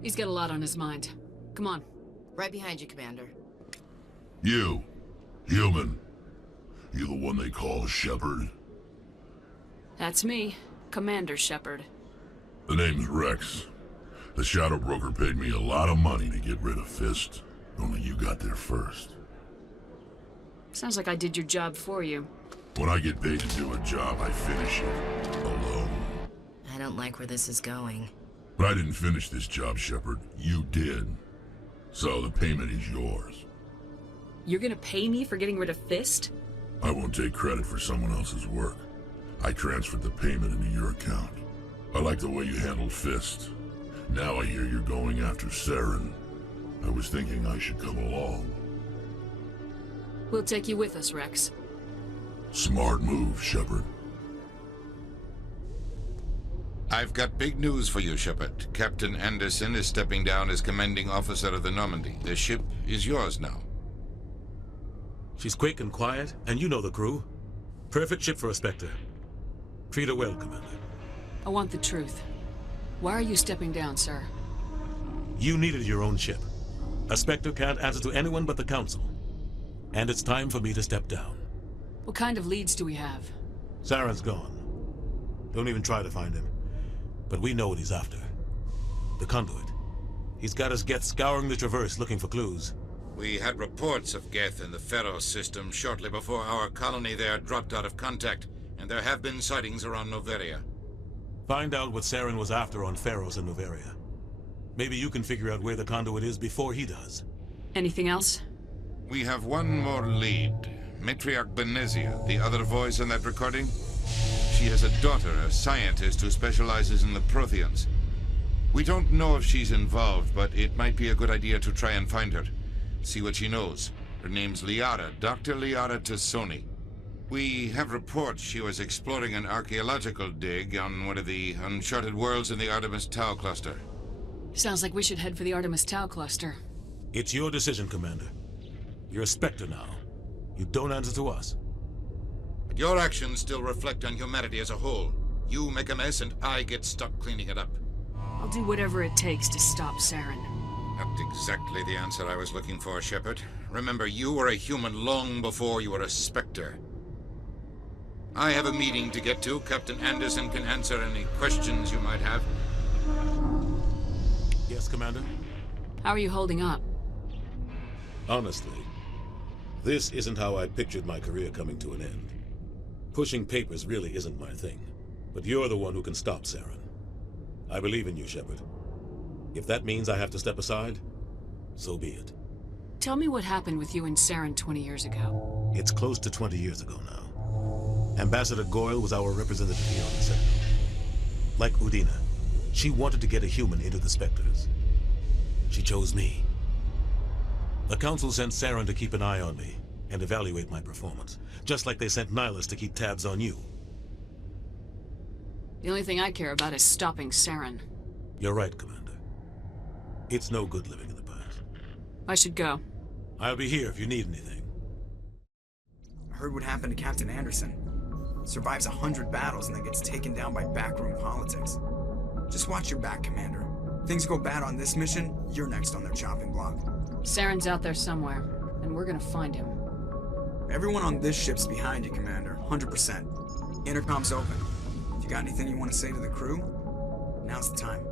He's got a lot on his mind. Come on. Right behind you, Commander. You, human. You the one they call Shepard? That's me, Commander Shepard. The name's Rex. The Shadow Broker paid me a lot of money to get rid of Fist. Only you got there first. Sounds like I did your job for you. When I get paid to do a job, I finish it. Alone. I don't like where this is going. But I didn't finish this job, Shepard. You did. So the payment is yours. You're gonna pay me for getting rid of Fist? I won't take credit for someone else's work. I transferred the payment into your account. I like the way you handled Fist. Now I hear you're going after Saren. I was thinking I should come along. We'll take you with us, Rex. Smart move, Shepard. I've got big news for you, Shepard. Captain Anderson is stepping down as commanding officer of the Normandy. The ship is yours now. She's quick and quiet, and you know the crew. Perfect ship for a Spectre. Treat her well, Commander. I want the truth. Why are you stepping down, sir? You needed your own ship. A Spectre can't answer to anyone but the Council. And it's time for me to step down. What kind of leads do we have? Saren's gone. Don't even try to find him. But we know what he's after. The conduit. He's got us Geth scouring the Traverse looking for clues. We had reports of Geth in the Pharaoh system shortly before our colony there dropped out of contact, and there have been sightings around Noveria. Find out what Saren was after on Pharaohs and Noveria. Maybe you can figure out where the conduit is before he does. Anything else? We have one more lead. Matriarch Benezia, the other voice in that recording. She has a daughter, a scientist who specializes in the Protheans. We don't know if she's involved, but it might be a good idea to try and find her. See what she knows. Her name's Liara, Dr. Liara Tassoni. We have reports she was exploring an archaeological dig on one of the uncharted worlds in the Artemis Tau cluster. Sounds like we should head for the Artemis Tau cluster. It's your decision, Commander. You're a Spectre now. You don't answer to us. But your actions still reflect on humanity as a whole. You make a mess and I get stuck cleaning it up. I'll do whatever it takes to stop Saren. Not exactly the answer I was looking for, Shepard. Remember, you were a human long before you were a Spectre. I have a meeting to get to. Captain Anderson can answer any questions you might have. Yes, Commander? How are you holding up? Honestly, this isn't how I pictured my career coming to an end. Pushing papers really isn't my thing. But you're the one who can stop Saren. I believe in you, Shepard. If that means I have to step aside, so be it. Tell me what happened with you and Saren 20 years ago. It's close to 20 years ago now. Ambassador Goyle was our representative here on the Senate. Like Udina, she wanted to get a human into the Spectres. She chose me. The Council sent Saren to keep an eye on me and evaluate my performance, just like they sent Nihilus to keep tabs on you. The only thing I care about is stopping Saren. You're right, Commander. It's no good living in the past. I should go. I'll be here if you need anything. I heard what happened to Captain Anderson. Survives 100 battles and then gets taken down by backroom politics. Just watch your back, Commander. Things go bad on this mission, you're next on their chopping block. Saren's out there somewhere, and we're gonna find him. Everyone on this ship's behind you, Commander. 100%. Intercom's open. If you got anything you want to say to the crew, now's the time.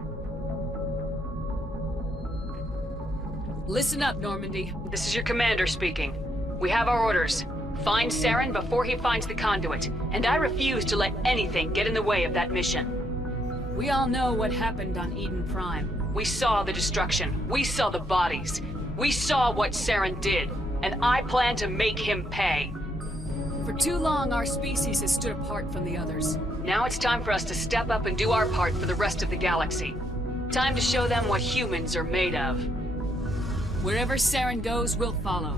Listen up, Normandy. This is your commander speaking. We have our orders. Find Saren before he finds the conduit, and I refuse to let anything get in the way of that mission. We all know what happened on Eden Prime. We saw the destruction. We saw the bodies. We saw what Saren did, and I plan to make him pay. For too long, our species has stood apart from the others. Now it's time for us to step up and do our part for the rest of the galaxy. Time to show them what humans are made of. Wherever Saren goes, we'll follow.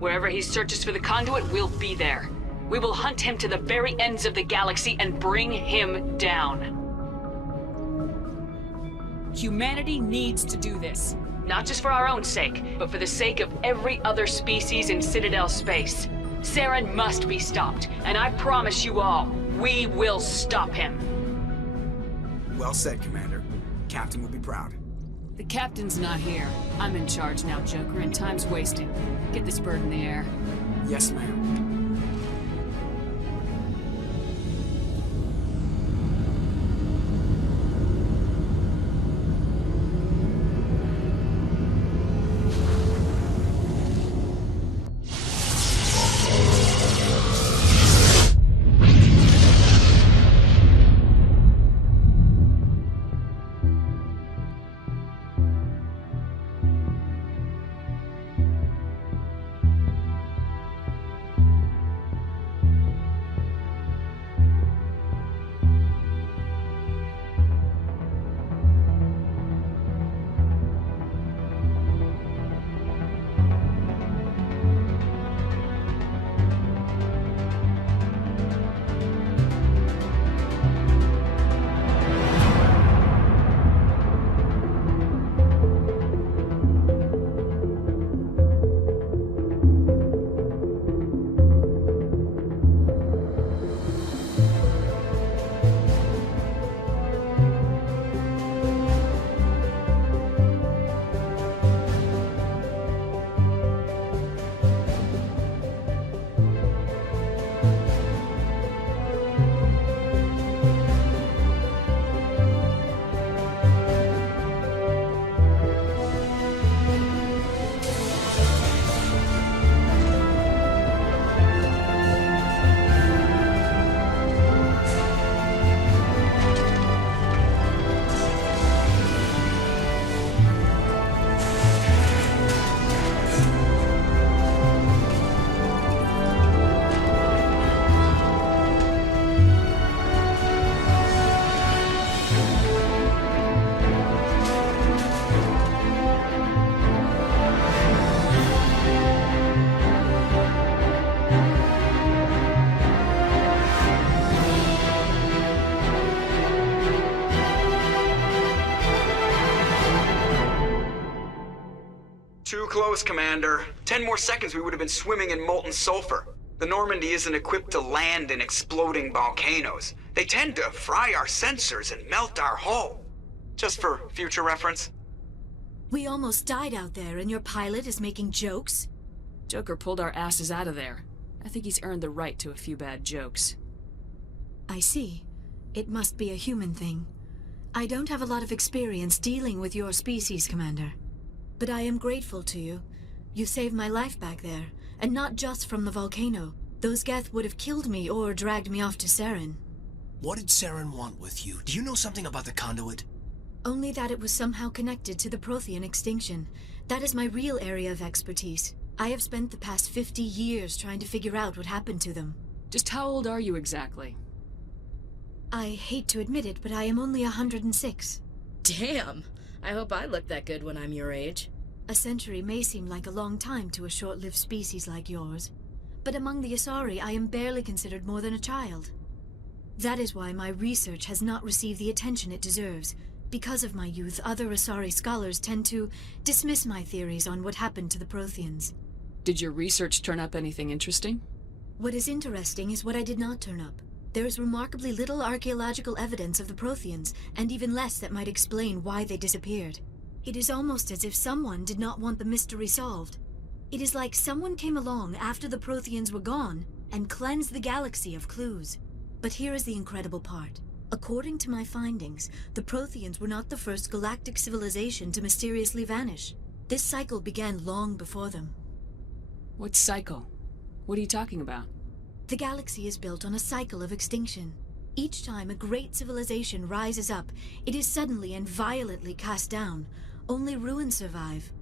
Wherever he searches for the conduit, we'll be there. We will hunt him to the very ends of the galaxy and bring him down. Humanity needs to do this. Not just for our own sake, but for the sake of every other species in Citadel space. Saren must be stopped, and I promise you all, we will stop him. Well said, Commander. Captain will be proud. The captain's not here. I'm in charge now, Joker, and time's wasting. Get this bird in the air. Yes, ma'am. close, Commander. 10 more seconds we would have been swimming in molten sulfur. The Normandy isn't equipped to land in exploding volcanoes. They tend to fry our sensors and melt our hull. Just for future reference. We almost died out there, and your pilot is making jokes? Joker pulled our asses out of there. I think he's earned the right to a few bad jokes. I see. It must be a human thing. I don't have a lot of experience dealing with your species, Commander. But I am grateful to you. You saved my life back there, and not just from the volcano. Those Geth would have killed me or dragged me off to Saren. What did Saren want with you? Do you know something about the conduit? Only that it was somehow connected to the Prothean extinction. That is my real area of expertise. I have spent the past 50 years trying to figure out what happened to them. Just how old are you exactly? I hate to admit it, but I am only 106. Damn! I hope I look that good when I'm your age. A century may seem like a long time to a short-lived species like yours, but among the Asari I am barely considered more than a child. That is why my research has not received the attention it deserves. Because of my youth, other Asari scholars tend to dismiss my theories on what happened to the Protheans. Did your research turn up anything interesting? What is interesting is what I did not turn up. There is remarkably little archaeological evidence of the Protheans, and even less that might explain why they disappeared. It is almost as if someone did not want the mystery solved. It is like someone came along after the Protheans were gone and cleansed the galaxy of clues. But here is the incredible part. According to my findings, the Protheans were not the first galactic civilization to mysteriously vanish. This cycle began long before them. What cycle? What are you talking about? The galaxy is built on a cycle of extinction. Each time a great civilization rises up, it is suddenly and violently cast down. Only ruins survive.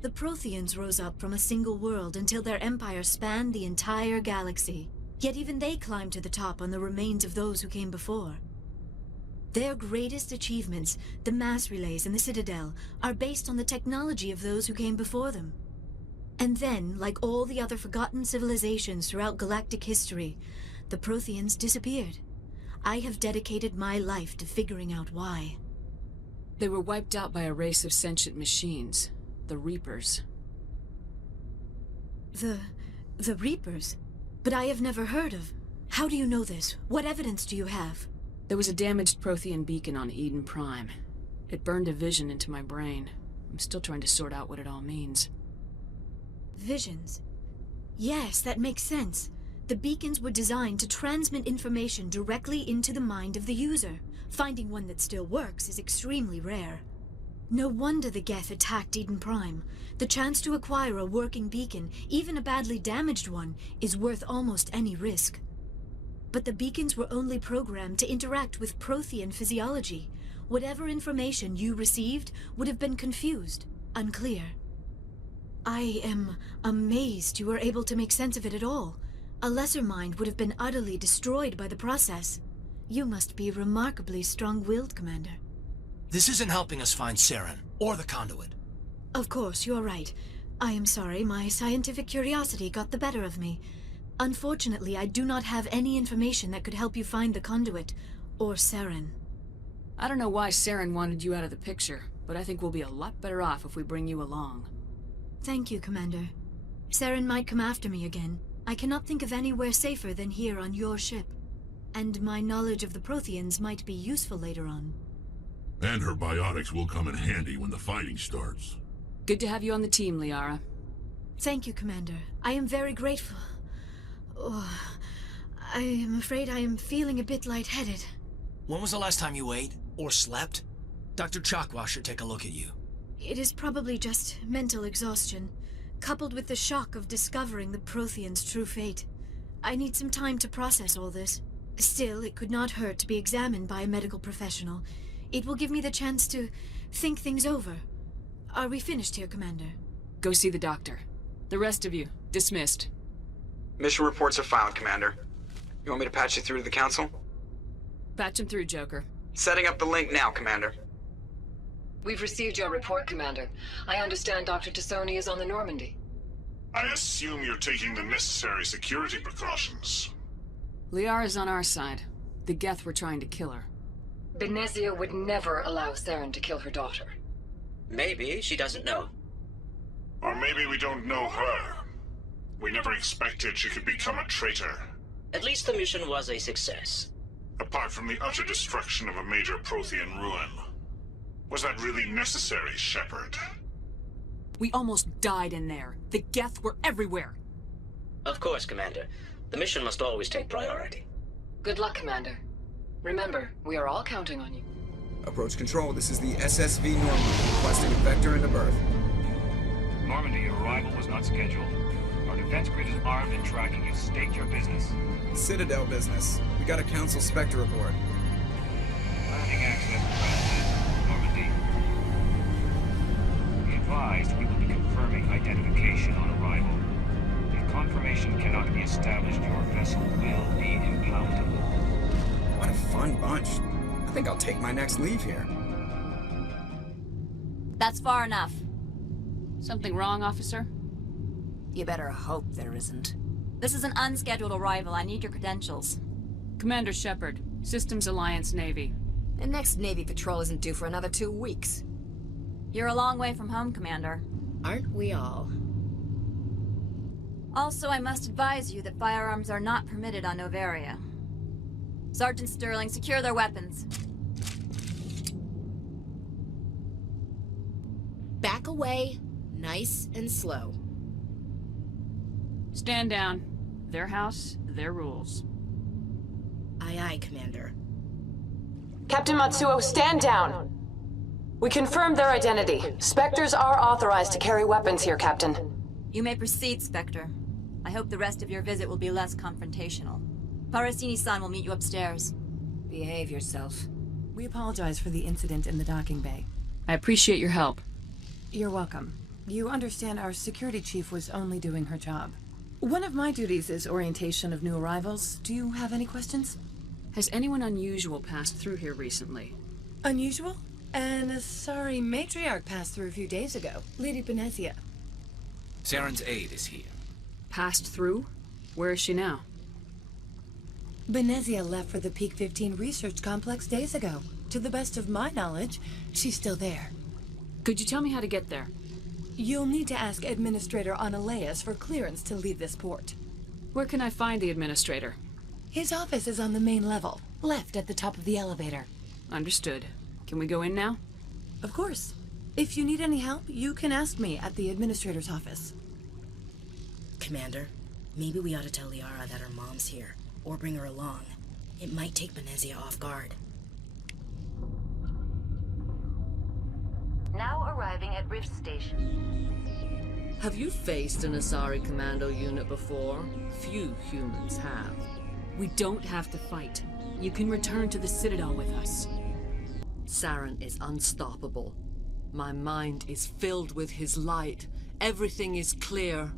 The Protheans rose up from a single world until their empire spanned the entire galaxy. Yet even they climbed to the top on the remains of those who came before. Their greatest achievements, the mass relays and the Citadel, are based on the technology of those who came before them. And then, like all the other forgotten civilizations throughout galactic history, the Protheans disappeared. I have dedicated my life to figuring out why. They were wiped out by a race of sentient machines, the Reapers. The Reapers? But I have never heard of. How do you know this? What evidence do you have? There was a damaged Prothean beacon on Eden Prime. It burned a vision into my brain. I'm still trying to sort out what it all means. Visions? Yes, that makes sense. The beacons were designed to transmit information directly into the mind of the user. Finding one that still works is extremely rare. No wonder the Geth attacked Eden Prime. The chance to acquire a working beacon, even a badly damaged one, is worth almost any risk. But the beacons were only programmed to interact with Prothean physiology. Whatever information you received would have been confused, unclear. I am amazed you were able to make sense of it at all. A lesser mind would have been utterly destroyed by the process. You must be remarkably strong-willed, Commander. This isn't helping us find Saren, or the conduit. Of course, you're right. I am sorry, my scientific curiosity got the better of me. Unfortunately, I do not have any information that could help you find the conduit, or Saren. I don't know why Saren wanted you out of the picture, but I think we'll be a lot better off if we bring you along. Thank you, Commander. Saren might come after me again. I cannot think of anywhere safer than here on your ship. And my knowledge of the Protheans might be useful later on. And her biotics will come in handy when the fighting starts. Good to have you on the team, Liara. Thank you, Commander. I am very grateful. Oh, I am afraid I am feeling a bit lightheaded. When was the last time you ate, or slept? Dr. Chakwa should take a look at you. It is probably just mental exhaustion, coupled with the shock of discovering the Protheans' true fate. I need some time to process all this. Still, it could not hurt to be examined by a medical professional. It will give me the chance to think things over. Are we finished here, Commander? Go see the doctor. The rest of you, dismissed. Mission reports are filed, Commander. You want me to patch you through to the Council? Patch him through, Joker. Setting up the link now, Commander. We've received your report, Commander. I understand Dr. Tassoni is on the Normandy. I assume you're taking the necessary security precautions. Liara's on our side. The Geth were trying to kill her. Benezia would never allow Saren to kill her daughter. Maybe she doesn't know. Or maybe we don't know her. We never expected she could become a traitor. At least the mission was a success. Apart from the utter destruction of a major Prothean ruin. Was that really necessary, Shepard? We almost died in there. The Geth were everywhere. Of course, Commander. The mission must always take priority. Good luck, Commander. Remember, we are all counting on you. Approach control. This is the SSV Normandy, requesting a vector into berth. Normandy, your arrival was not scheduled. Our defense grid is armed and tracking you. State your business. Citadel business. We got a Council Spectre aboard. Landing access granted. Normandy. Be advised, we will be confirming identification on arrival. If confirmation cannot be established, your vessel will be impounded. What a fun bunch. I think I'll take my next leave here. That's far enough. Something wrong, officer? You better hope there isn't. This is an unscheduled arrival. I need your credentials. Commander Shepard, Systems Alliance Navy. The next Navy patrol isn't due for another 2 weeks. You're a long way from home, Commander. Aren't we all? Also, I must advise you that firearms are not permitted on Noveria. Sergeant Sterling, secure their weapons. Back away, nice and slow. Stand down. Their house, their rules. Aye, aye, Commander. Captain Matsuo, stand down! We confirmed their identity. Spectres are authorized to carry weapons here, Captain. You may proceed, Spectre. I hope the rest of your visit will be less confrontational. Parasini-san will meet you upstairs. Behave yourself. We apologize for the incident in the docking bay. I appreciate your help. You're welcome. You understand our security chief was only doing her job. One of my duties is orientation of new arrivals. Do you have any questions? Has anyone unusual passed through here recently? Unusual? An Asari matriarch passed through a few days ago. Lady Benezia. Saren's aide is here. Passed through? Where is she now? Benezia left for the Peak 15 research complex days ago. To the best of my knowledge, she's still there. Could you tell me how to get there? You'll need to ask Administrator Analeas for clearance to leave this port. Where can I find the Administrator? His office is on the main level, left at the top of the elevator. Understood. Can we go in now? Of course. If you need any help, you can ask me at the Administrator's office. Commander, maybe we ought to tell Liara that her mom's here, or bring her along. It might take Benezia off guard. Now arriving at Rift Station. Have you faced an Asari commando unit before? Few humans have. We don't have to fight. You can return to the Citadel with us. Saren is unstoppable. My mind is filled with his light. Everything is clear.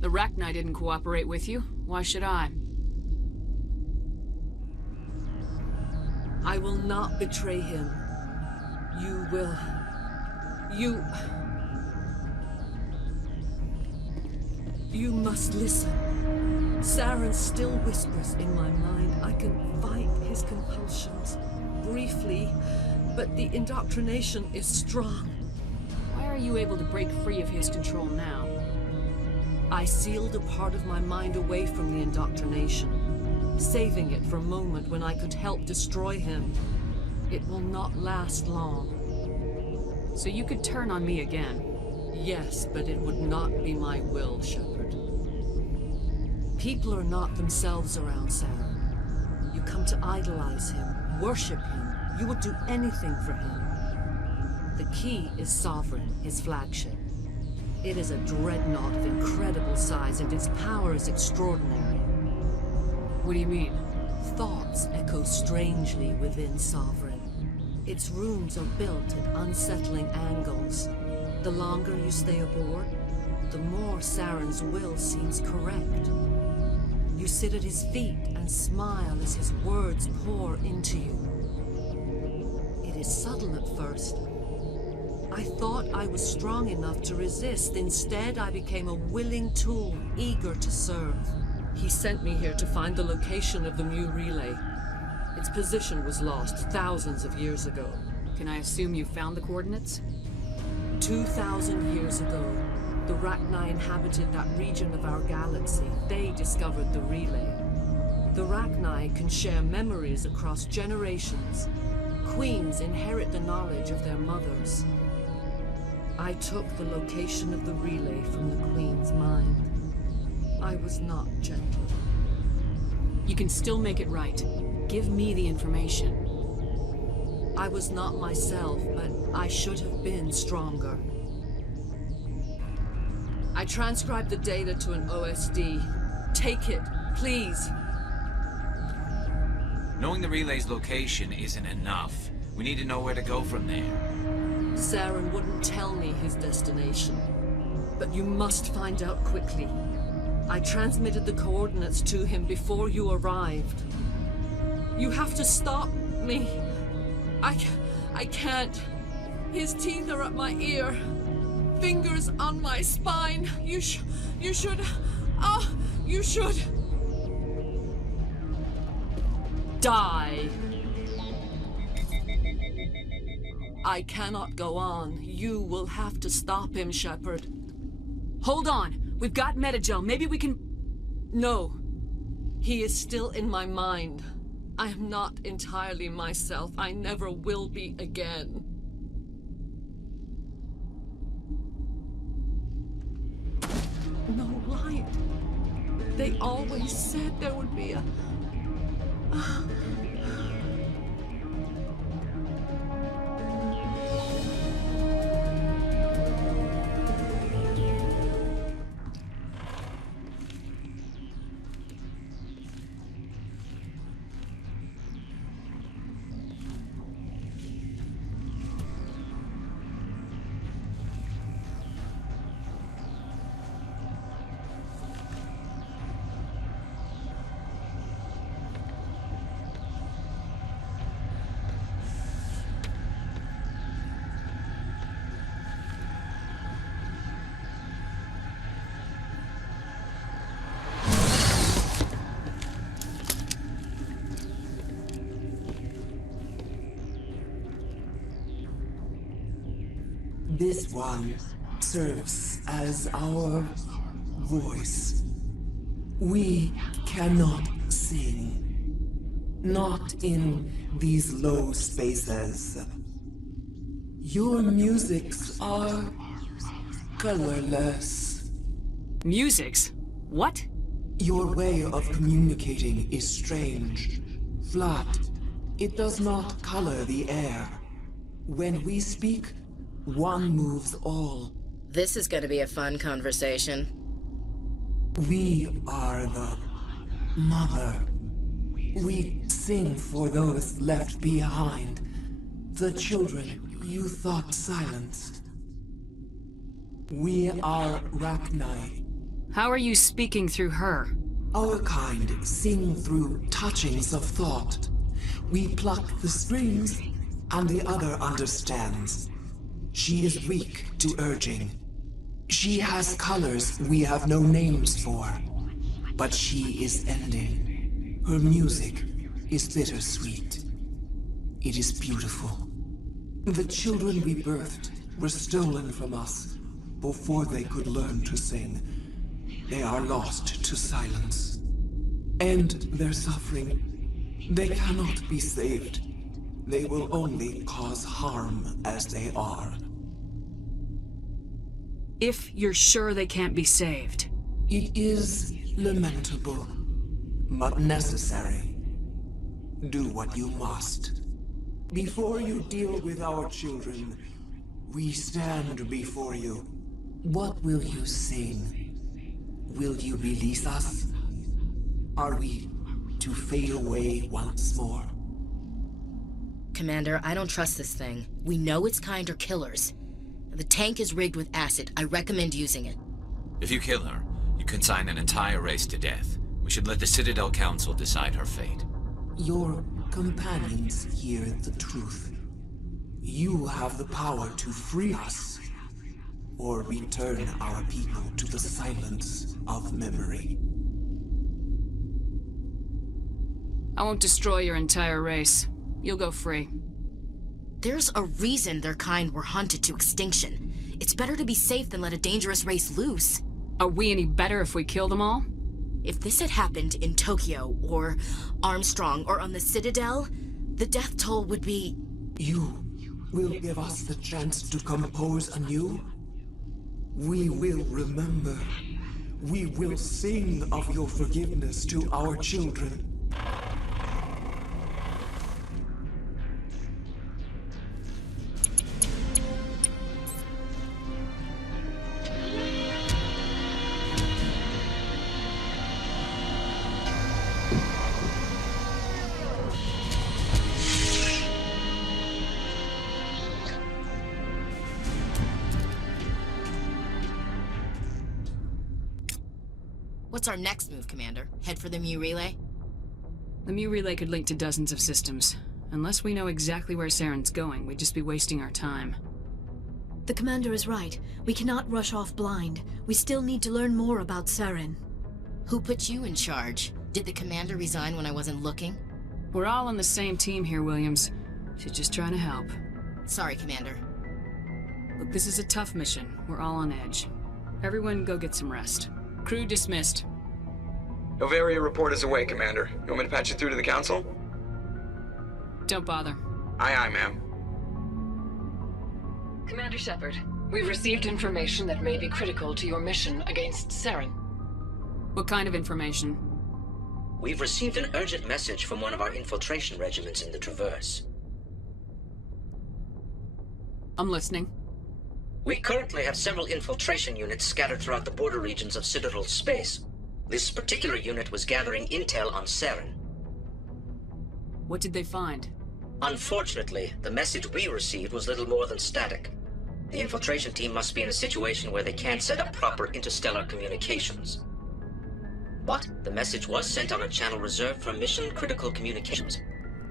The Rachni didn't cooperate with you. Why should I? I will not betray him. You will... You must listen. Saren still whispers in my mind. I can fight his compulsions. Briefly, but the indoctrination is strong. Why are you able to break free of his control now? I sealed a part of my mind away from the indoctrination, saving it for a moment when I could help destroy him. It will not last long. So you could turn on me again? Yes, but it would not be my will, Shepard. People are not themselves around Saren. You come to idolize him, worship him. You would do anything for him. The key is Sovereign, his flagship. It is a dreadnought of incredible size, and its power is extraordinary. What do you mean? Thoughts echo strangely within Sovereign. Its rooms are built at unsettling angles. The longer you stay aboard, the more Saren's will seems correct. You sit at his feet and smile as his words pour into you. It is subtle at first. I thought I was strong enough to resist. Instead, I became a willing tool, eager to serve. He sent me here to find the location of the Mu relay. Its position was lost thousands of years ago. Can I assume you found the coordinates? 2,000 years ago, the Rachni inhabited that region of our galaxy. They discovered the relay. The Rachni can share memories across generations. Queens inherit the knowledge of their mothers. I took the location of the relay from the Queen's mind. I was not gentle. You can still make it right. Give me the information. I was not myself, but I should have been stronger. I transcribed the data to an OSD. Take it, please. Knowing the relay's location isn't enough. We need to know where to go from there. Saren wouldn't tell me his destination. But you must find out quickly. I transmitted the coordinates to him before you arrived. You have to stop me. I can't. His teeth are at my ear. Fingers on my spine. You should... you should... Die. I cannot go on. You will have to stop him, Shepard. Hold on. We've got Metagel. Maybe we can... No. He is still in my mind. I am not entirely myself. I never will be again. No light. They always said there would be a... This one serves as our voice. We cannot sing. Not in these low spaces. Your musics are colorless. Musics? What? Your way of communicating is strange. Flat. It does not color the air. When we speak, one moves all. This is gonna be a fun conversation. We are the mother. We sing for those left behind. The children you thought silenced. We are Rachni. How are you speaking through her? Our kind sing through touchings of thought. We pluck the strings, and the other understands. She is weak to urging. She has colors we have no names for. But she is ending. Her music is bittersweet. It is beautiful. The children we birthed were stolen from us before they could learn to sing. They are lost to silence. And their suffering, they cannot be saved. They will only cause harm as they are. If you're sure they can't be saved. It is lamentable, but necessary. Do what you must. Before you deal with our children, we stand before you. What will you sing? Will you release us? Are we to fade away once more? Commander, I don't trust this thing. We know its kind are killers. The tank is rigged with acid. I recommend using it. If you kill her, you consign an entire race to death. We should let the Citadel Council decide her fate. Your companions hear the truth. You have the power to free us, or return our people to the silence of memory. I won't destroy your entire race. You'll go free. There's a reason their kind were hunted to extinction. It's better to be safe than let a dangerous race loose. Are we any better if we kill them all? If this had happened in Tokyo, or Armstrong, or on the Citadel, the death toll would be... You will give us the chance to compose anew? We will remember. We will sing of your forgiveness to our children. What's our next move, Commander? Head for the Mu Relay? The Mu Relay could link to dozens of systems. Unless we know exactly where Saren's going, we'd just be wasting our time. The Commander is right. We cannot rush off blind. We still need to learn more about Saren. Who put you in charge? Did the Commander resign when I wasn't looking? We're all on the same team here, Williams. She's just trying to help. Sorry, Commander. Look, this is a tough mission. We're all on edge. Everyone go get some rest. Crew dismissed. Novaria report is away, Commander. You want me to patch it through to the Council? Don't bother. Aye, ma'am. Commander Shepard, we've received information that may be critical to your mission against Saren. What kind of information? We've received an urgent message from one of our infiltration regiments in the Traverse. I'm listening. We currently have several infiltration units scattered throughout the border regions of Citadel space. This particular unit was gathering intel on Saren. What did they find? Unfortunately, the message we received was little more than static. The infiltration team must be in a situation where they can't set up proper interstellar communications. But the message was sent on a channel reserved for mission-critical communications.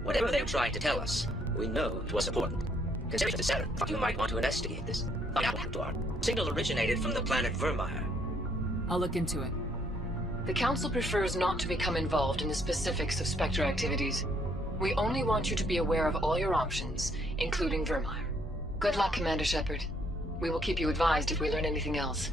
Whatever they were trying to tell us, we know it was important. Consider it Saren, you might want to investigate this. Our signal originated from the planet Vermeer. I'll look into it. The Council prefers not to become involved in the specifics of Spectre activities. We only want you to be aware of all your options, including Vermeer. Good luck, Commander Shepard. We will keep you advised if we learn anything else.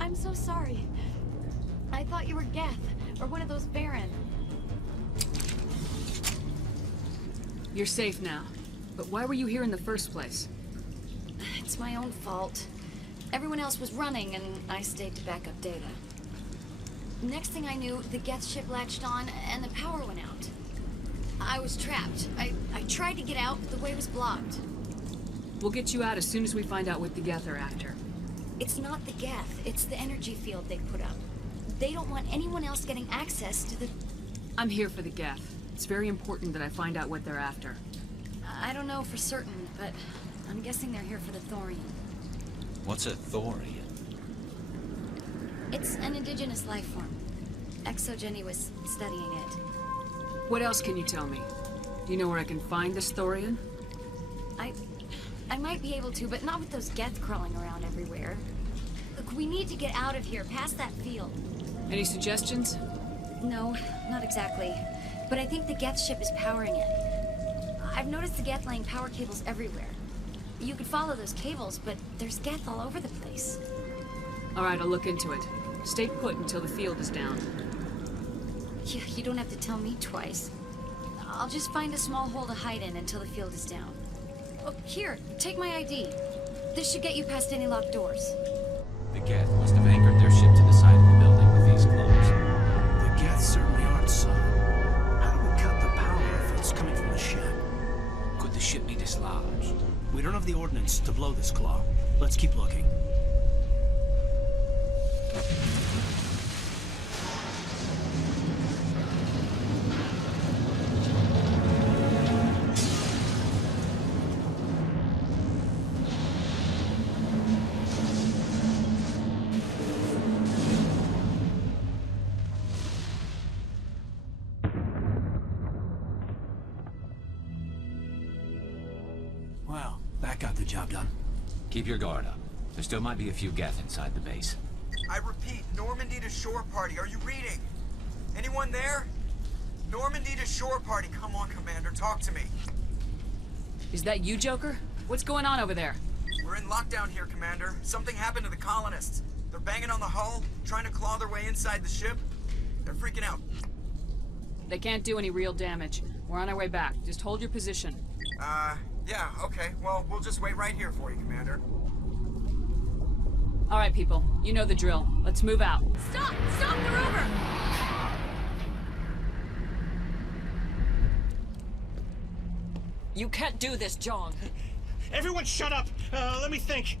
I'm so sorry. I thought you were Geth, or one of those Baron. You're safe now. But why were you here in the first place? It's my own fault. Everyone else was running, and I stayed to back up data. Next thing I knew, the Geth ship latched on, and the power went out. I was trapped. I tried to get out, but the way was blocked. We'll get you out as soon as we find out what the Geth are after. It's not the Geth, it's the energy field they put up. They don't want anyone else getting access to the... I'm here for the Geth. It's very important that I find out what they're after. I don't know for certain, but I'm guessing they're here for the Thorian. What's a Thorian? It's an indigenous life form. Exogeny was studying it. What else can you tell me? Do you know where I can find this Thorian? I might be able to, but not with those Geth crawling around everywhere. Look, we need to get out of here, past that field. Any suggestions? No, not exactly. But I think the Geth ship is powering it. I've noticed the Geth laying power cables everywhere. You could follow those cables, but there's Geth all over the place. All right, I'll look into it. Stay put until the field is down. Yeah, you don't have to tell me twice. I'll just find a small hole to hide in until the field is down. Oh, here, take my ID. This should get you past any locked doors. The Geth must have anchored their ship to the side of the building with these glows. The Geth certainly aren't subtle. How do we cut the power if it's coming from the ship? Could the ship be dislodged? We don't have the ordnance to blow this claw. Let's keep looking. Well, that got the job done. Keep your guard up. There still might be a few Geth inside the base. I repeat, Normandy to shore party. Are you reading? Anyone there? Normandy to shore party. Come on, Commander, talk to me. Is that you, Joker? What's going on over there? We're in lockdown here, Commander. Something happened to the colonists. They're banging on the hull, trying to claw their way inside the ship. They're freaking out. They can't do any real damage. We're on our way back. Just hold your position. Yeah, okay. Well, we'll just wait right here for you, Commander. All right, people. You know the drill. Let's move out. Stop! Stop! They're over! You can't do this, John. Everyone shut up! Let me think.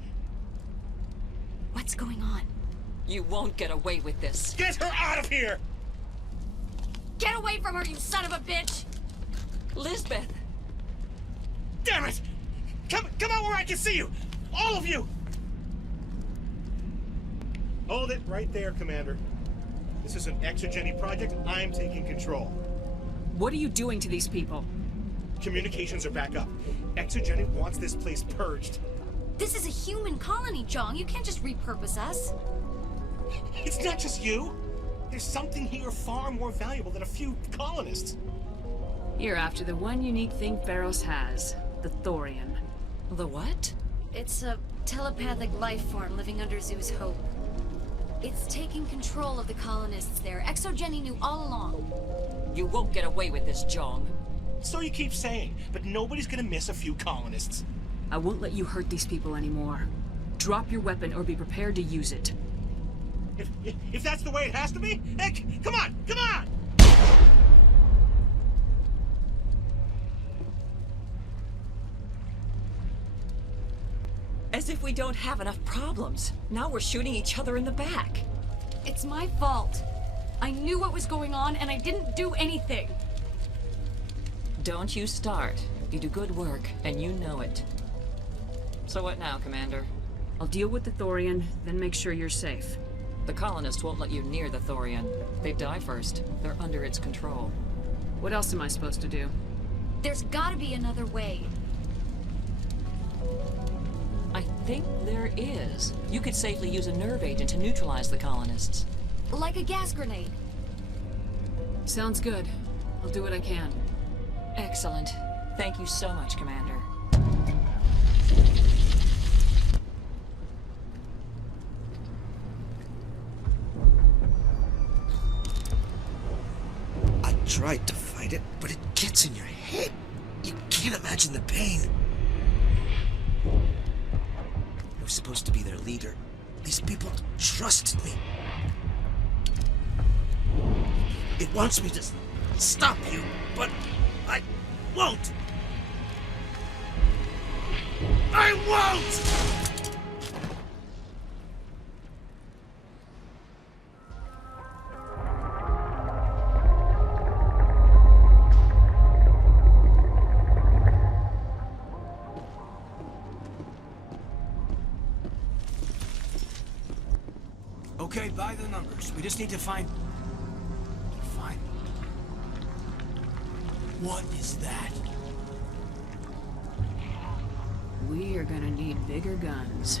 What's going on? You won't get away with this. Get her out of here! Get away from her, you son of a bitch! Lisbeth! Damn it! Come out where I can see you! All of you! Hold it right there, Commander. This is an exogeny project. I'm taking control. What are you doing to these people? Communications are back up. Exogeny wants this place purged. This is a human colony, Jong. You can't just repurpose us. It's not just you. There's something here far more valuable than a few colonists. You're after the one unique thing Pharos has. The Thorian. The what? It's a telepathic life form living under Zoo's hope. It's taking control of the colonists there. Exogeny knew all along. You won't get away with this, Jong. So you keep saying, but nobody's gonna miss a few colonists. I won't let you hurt these people anymore. Drop your weapon or be prepared to use it. If that's the way it has to be, heck, come on, come on! As if we don't have enough problems. Now we're shooting each other in the back. It's my fault. I knew what was going on and I didn't do anything. Don't you start. You do good work, and you know it. So what now, Commander? I'll deal with the Thorian, then make sure you're safe. The colonists won't let you near the Thorian. They die first. They're under its control. What else am I supposed to do? There's gotta be another way. I think there is. You could safely use a nerve agent to neutralize the colonists. Like a gas grenade. Sounds good. I'll do what I can. Excellent. Thank you so much, Commander. I tried to fight it, but it gets in your head. You can't imagine the pain. I was supposed to be their leader. These people trusted me. It wants me to stop you, but I won't. I won't! Okay, by the numbers. We just need to find... What is that? We are gonna need bigger guns.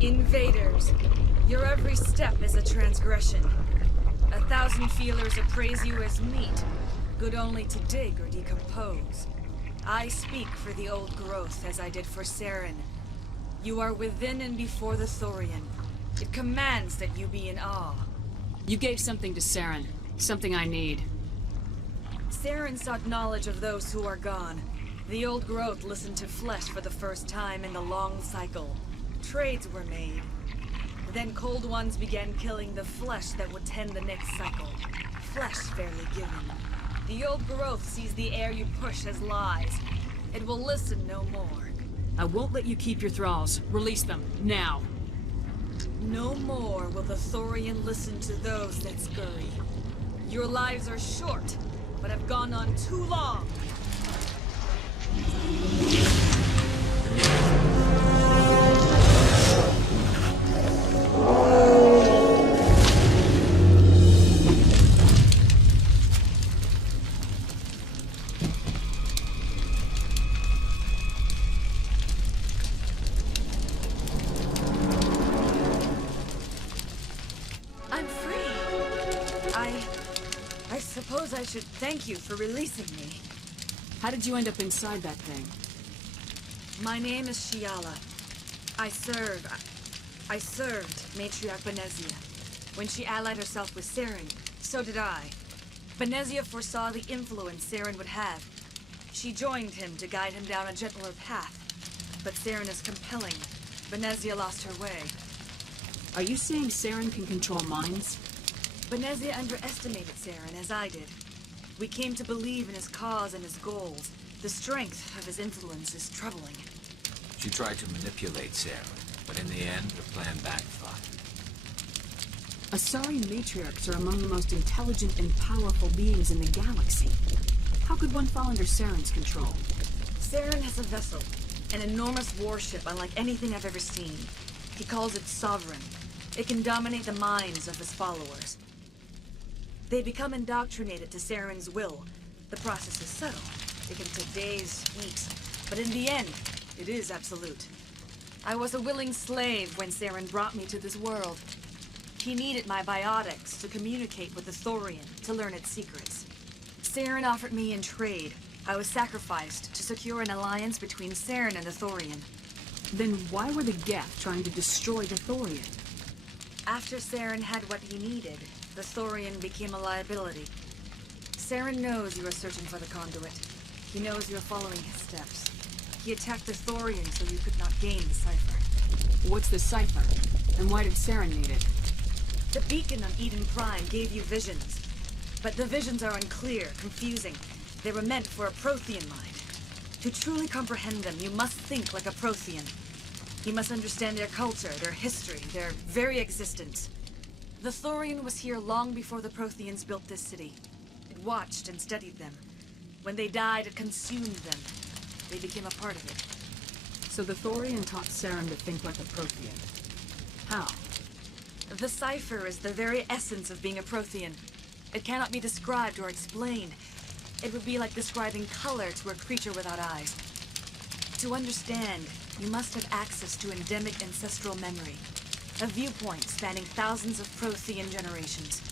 Invaders, your every step is a transgression. 1,000 feelers appraise you as meat, good only to dig or decompose. I speak for the old growth as I did for Saren. You are within and before the Thorian. It commands that you be in awe. You gave something to Saren. Something I need. Saren sought knowledge of those who are gone. The old growth listened to flesh for the first time in the long cycle. Trades were made. Then cold ones began killing the flesh that would tend the next cycle. Flesh fairly given. The old growth sees the air you push as lies. It will listen no more. I won't let you keep your thralls. Release them, now. No more will the Thorian listen to those that scurry. Your lives are short, but have gone on too long. I suppose I should thank you for releasing me. How did you end up inside that thing? My name is Shiala. I served Matriarch Benezia. When she allied herself with Saren, so did I. Benezia foresaw the influence Saren would have. She joined him to guide him down a gentler path. But Saren is compelling. Benezia lost her way. Are you saying Saren can control minds? Benezia underestimated Saren, as I did. We came to believe in his cause and his goals. The strength of his influence is troubling. She tried to manipulate Saren, but in the end, her plan backfired. Asari matriarchs are among the most intelligent and powerful beings in the galaxy. How could one fall under Saren's control? Saren has a vessel, an enormous warship unlike anything I've ever seen. He calls it Sovereign. It can dominate the minds of his followers. They become indoctrinated to Saren's will. The process is subtle. It can take days, weeks, but in the end, it is absolute. I was a willing slave when Saren brought me to this world. He needed my biotics to communicate with the Thorian, to learn its secrets. Saren offered me in trade. I was sacrificed to secure an alliance between Saren and the Thorian. Then why were the Geth trying to destroy the Thorian? After Saren had what he needed, the Thorian became a liability. Saren knows you are searching for the conduit. He knows you're following his steps. He attacked the Thorian so you could not gain the cipher. What's the cipher? And why did Saren need it? The beacon on Eden Prime gave you visions. But the visions are unclear, confusing. They were meant for a Prothean mind. To truly comprehend them, you must think like a Prothean. You must understand their culture, their history, their very existence. The Thorian was here long before the Protheans built this city. It watched and studied them. When they died, it consumed them. They became a part of it. So the Thorian taught Saren to think like a Prothean. How? The cipher is the very essence of being a Prothean. It cannot be described or explained. It would be like describing color to a creature without eyes. To understand, you must have access to endemic ancestral memory. A viewpoint spanning thousands of Prothean generations.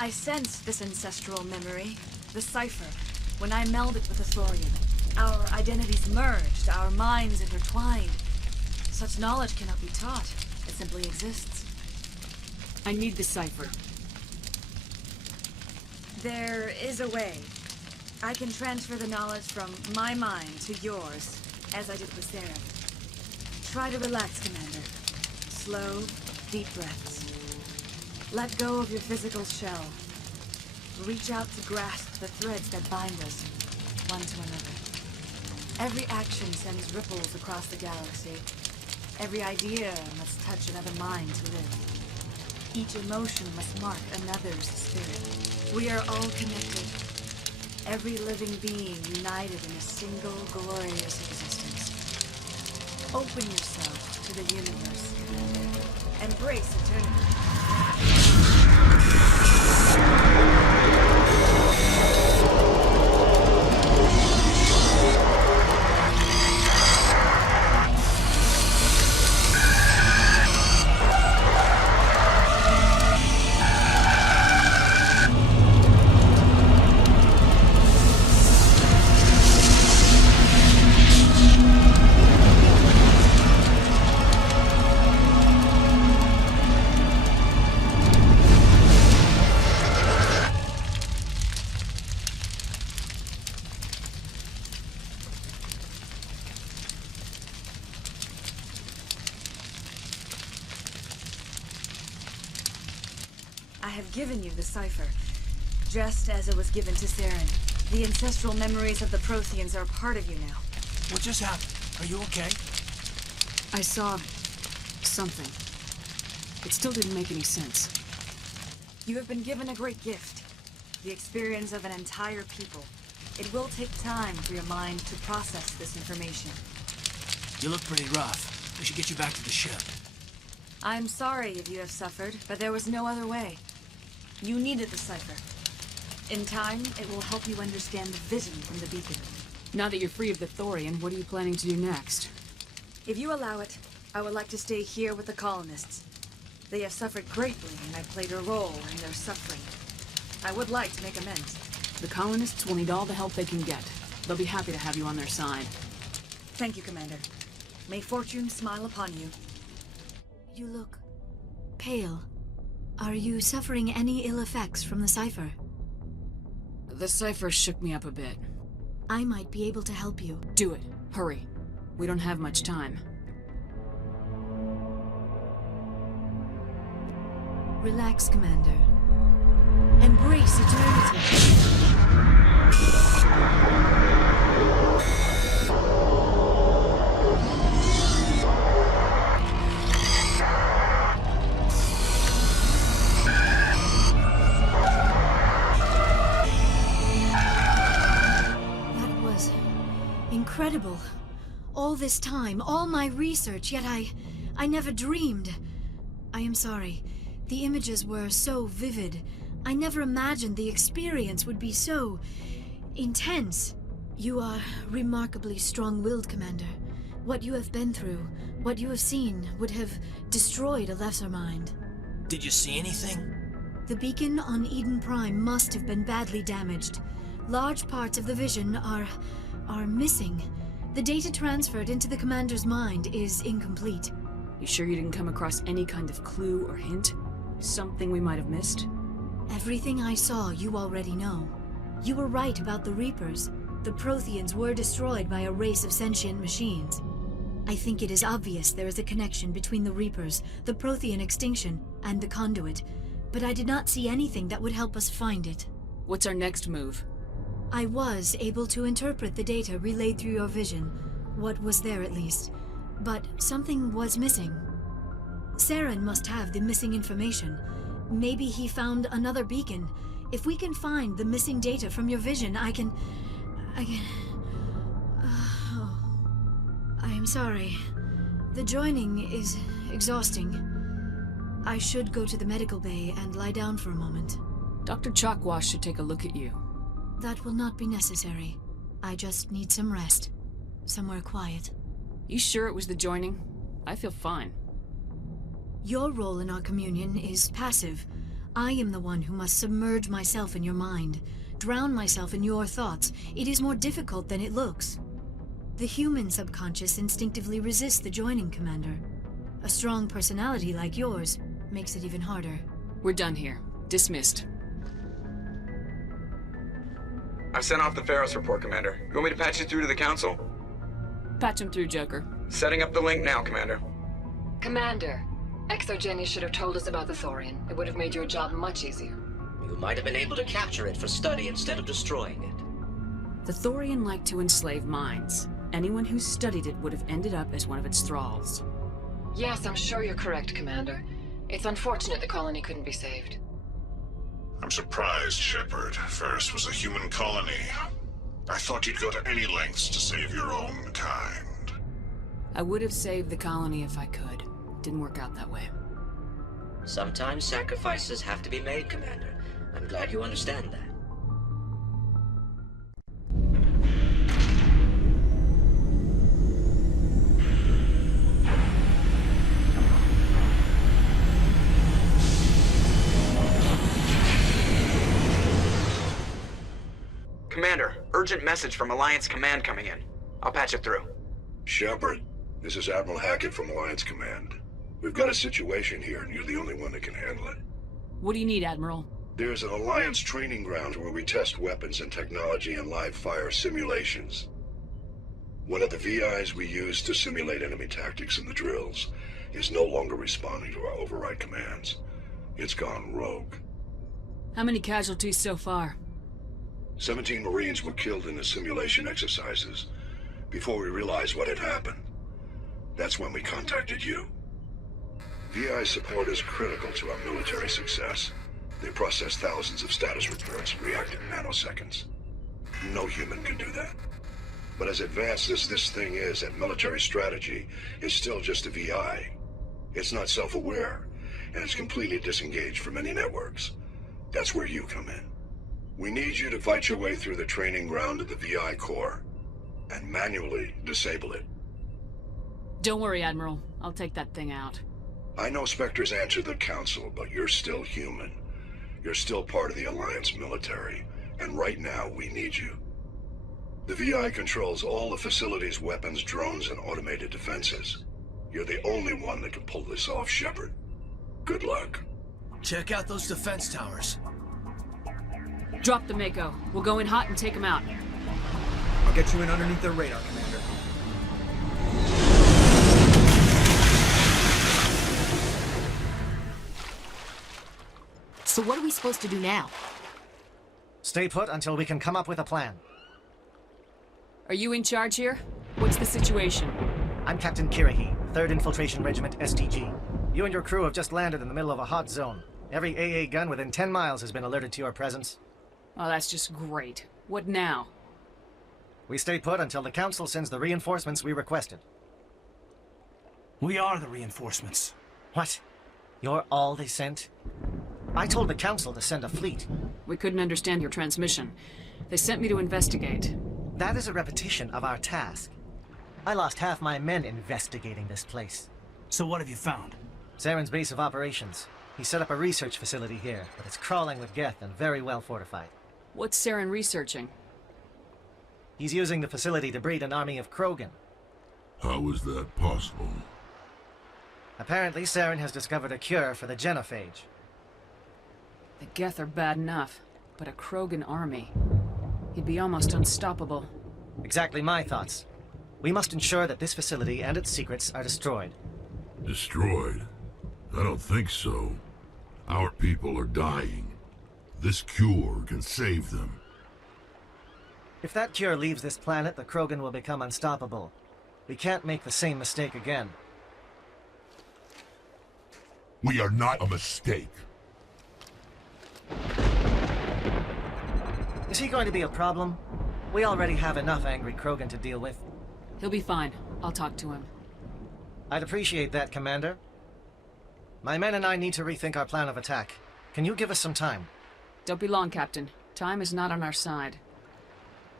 I sensed this ancestral memory, the cipher, when I melded with the Thorian. Our identities merged, our minds intertwined. Such knowledge cannot be taught. It simply exists. I need the cipher. There is a way. I can transfer the knowledge from my mind to yours, as I did with Saren. Try to relax, Commander. Slow, deep breaths. Let go of your physical shell. Reach out to grasp the threads that bind us, one to another. Every action sends ripples across the galaxy. Every idea must touch another mind to live. Each emotion must mark another's spirit. We are all connected. Every living being united in a single glorious existence. Open yourself to the universe, Commander. Embrace eternity. I have given you the cipher, just as it was given to Saren. The ancestral memories of the Protheans are a part of you now. What just happened? Are you okay? I saw something. It still didn't make any sense. You have been given a great gift. The experience of an entire people. It will take time for your mind to process this information. You look pretty rough. We should get you back to the ship. I'm sorry if you have suffered, but there was no other way. You needed the cipher. In time, it will help you understand the vision from the beacon. Now that you're free of the Thorian, what are you planning to do next? If you allow it, I would like to stay here with the colonists. They have suffered greatly, and I played a role in their suffering. I would like to make amends. The colonists will need all the help they can get. They'll be happy to have you on their side. Thank you, Commander. May fortune smile upon you. You look pale. Are you suffering any ill effects from the cipher? The cipher shook me up a bit. I might be able to help you. Do it. Hurry. We don't have much time. Relax, Commander. Embrace eternity. That was incredible. All this time, all my research, yet I never dreamed. I am sorry. The images were so vivid. I never imagined the experience would be so intense. You are remarkably strong-willed, Commander. What you have been through, what you have seen, would have destroyed a lesser mind. Did you see anything? The beacon on Eden Prime must have been badly damaged. Large parts of the vision are missing. The data transferred into the Commander's mind is incomplete. You sure you didn't come across any kind of clue or hint? Something we might have missed? Everything I saw, you already know. You were right about the Reapers. The Protheans were destroyed by a race of sentient machines. I think it is obvious there is a connection between the Reapers, the Prothean extinction, and the Conduit, but I did not see anything that would help us find it. What's our next move? I was able to interpret the data relayed through your vision, what was there at least, but something was missing. Saren must have the missing information. Maybe he found another beacon. If we can find the missing data from your vision, I can... Oh. I am sorry. The joining is exhausting. I should go to the medical bay and lie down for a moment. Dr. Chalkwash should take a look at you. That will not be necessary. I just need some rest. Somewhere quiet. You sure it was the joining? I feel fine. Your role in our communion is passive. I am the one who must submerge myself in your mind, drown myself in your thoughts. It is more difficult than it looks. The human subconscious instinctively resists the joining, Commander. A strong personality like yours makes it even harder. We're done here. Dismissed. I've sent off the Pharos report, Commander. You want me to patch you through to the Council? Patch him through, Joker. Setting up the link now, Commander. Commander, Exogeny should have told us about the Thorian. It would have made your job much easier. You might have been able to capture it for study instead of destroying it. The Thorian liked to enslave minds. Anyone who studied it would have ended up as one of its thralls. Yes, I'm sure you're correct, Commander. It's unfortunate the colony couldn't be saved. I'm surprised, Shepard. Ferris was a human colony. I thought you'd go to any lengths to save your own kind. I would have saved the colony if I could. Didn't work out that way. Sometimes sacrifices have to be made, Commander. I'm glad you understand that. Commander, urgent message from Alliance Command coming in. I'll patch it through. Shepard, this is Admiral Hackett from Alliance Command. We've got a situation here, and you're the only one that can handle it. What do you need, Admiral? There's an Alliance training ground where we test weapons and technology in live fire simulations. One of the VIs we use to simulate enemy tactics in the drills is no longer responding to our override commands. It's gone rogue. How many casualties so far? 17 Marines were killed in the simulation exercises before we realized what had happened. That's when we contacted you. VI support is critical to our military success. They process thousands of status reports, react in nanoseconds. No human can do that. But as advanced as this thing is at military strategy, it's still just a VI. It's not self-aware, and it's completely disengaged from any networks. That's where you come in. We need you to fight your way through the training ground of the VI core, and manually disable it. Don't worry, Admiral. I'll take that thing out. I know Spectres answer the Council, but you're still human. You're still part of the Alliance military, and right now we need you. The VI controls all the facility's weapons, drones, and automated defenses. You're the only one that can pull this off, Shepard. Good luck. Check out those defense towers. Drop the Mako. We'll go in hot and take them out. I'll get you in underneath their radar, Commander. So what are we supposed to do now? Stay put until we can come up with a plan. Are you in charge here? What's the situation? I'm Captain Kirahi, 3rd Infiltration Regiment STG. You and your crew have just landed in the middle of a hot zone. Every AA gun within 10 miles has been alerted to your presence. Oh, that's just great. What now? We stay put until the Council sends the reinforcements we requested. We are the reinforcements. What? You're all they sent? I told the Council to send a fleet. We couldn't understand your transmission. They sent me to investigate. That is a repetition of our task. I lost half my men investigating this place. So what have you found? Saren's base of operations. He set up a research facility here, but it's crawling with Geth and very well fortified. What's Saren researching? He's using the facility to breed an army of Krogan. How is that possible? Apparently, Saren has discovered a cure for the genophage. The Geth are bad enough, but a Krogan army. He'd be almost unstoppable. Exactly my thoughts. We must ensure that this facility and its secrets are destroyed. Destroyed? I don't think so. Our people are dying. This cure can save them. If that cure leaves this planet, the Krogan will become unstoppable. We can't make the same mistake again. We are not a mistake. Is he going to be a problem? We already have enough angry Krogan to deal with. He'll be fine. I'll talk to him. I'd appreciate that, Commander. My men and I need to rethink our plan of attack. Can you give us some time? Don't be long, Captain. Time is not on our side.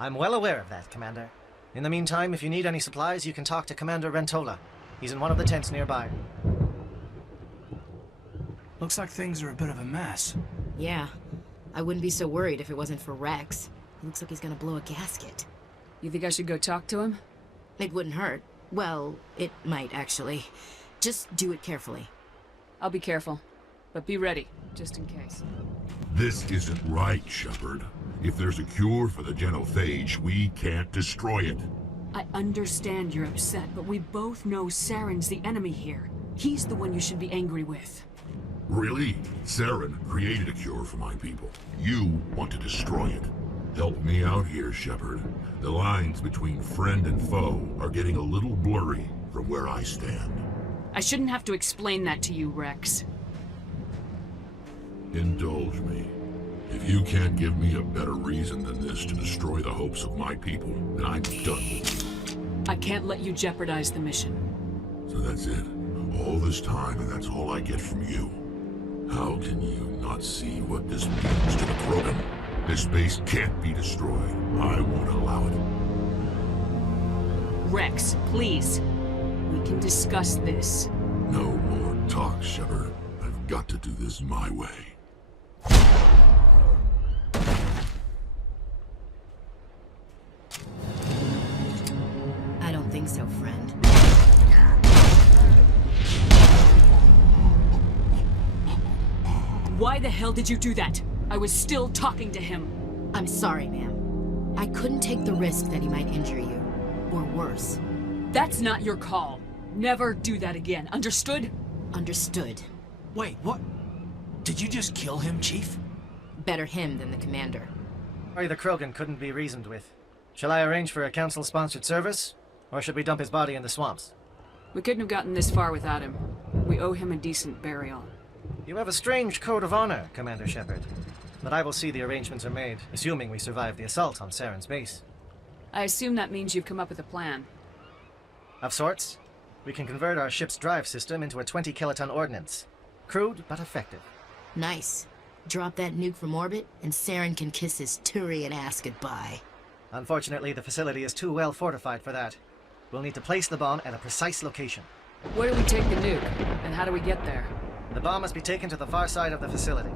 I'm well aware of that, Commander. In the meantime, if you need any supplies, you can talk to Commander Rentola. He's in one of the tents nearby. Looks like things are a bit of a mess. Yeah. I wouldn't be so worried if it wasn't for Rex. He looks like he's gonna blow a gasket. You think I should go talk to him? It wouldn't hurt. Well, it might, actually. Just do it carefully. I'll be careful. But be ready, just in case. This isn't right, Shepard. If there's a cure for the genophage, we can't destroy it. I understand you're upset, but we both know Saren's the enemy here. He's the one you should be angry with. Really? Saren created a cure for my people. You want to destroy it. Help me out here, Shepard. The lines between friend and foe are getting a little blurry from where I stand. I shouldn't have to explain that to you, Rex. Indulge me. If you can't give me a better reason than this to destroy the hopes of my people, then I'm done with you. I can't let you jeopardize the mission. So that's it. All this time, and that's all I get from you. How can you not see what this means to the Krogan? This base can't be destroyed. I won't allow it. Rex, please. We can discuss this. No more talk, Shepard. I've got to do this my way. I don't think so, friend. Why the hell did you do that? I was still talking to him. I'm sorry, ma'am. I couldn't take the risk that he might injure you. Or worse. That's not your call. Never do that again. Understood? Understood. Wait, what? Did you just kill him, Chief? Better him than the commander. Sorry, the Krogan couldn't be reasoned with. Shall I arrange for a council-sponsored service? Or should we dump his body in the swamps? We couldn't have gotten this far without him. We owe him a decent burial. You have a strange code of honor, Commander Shepard. But I will see the arrangements are made, assuming we survive the assault on Saren's base. I assume that means you've come up with a plan. Of sorts. We can convert our ship's drive system into a 20-kiloton ordnance. Crude, but effective. Nice. Drop that nuke from orbit, and Saren can kiss his Turian ass goodbye. Unfortunately, the facility is too well fortified for that. We'll need to place the bomb at a precise location. Where do we take the nuke? And how do we get there? The bomb must be taken to the far side of the facility.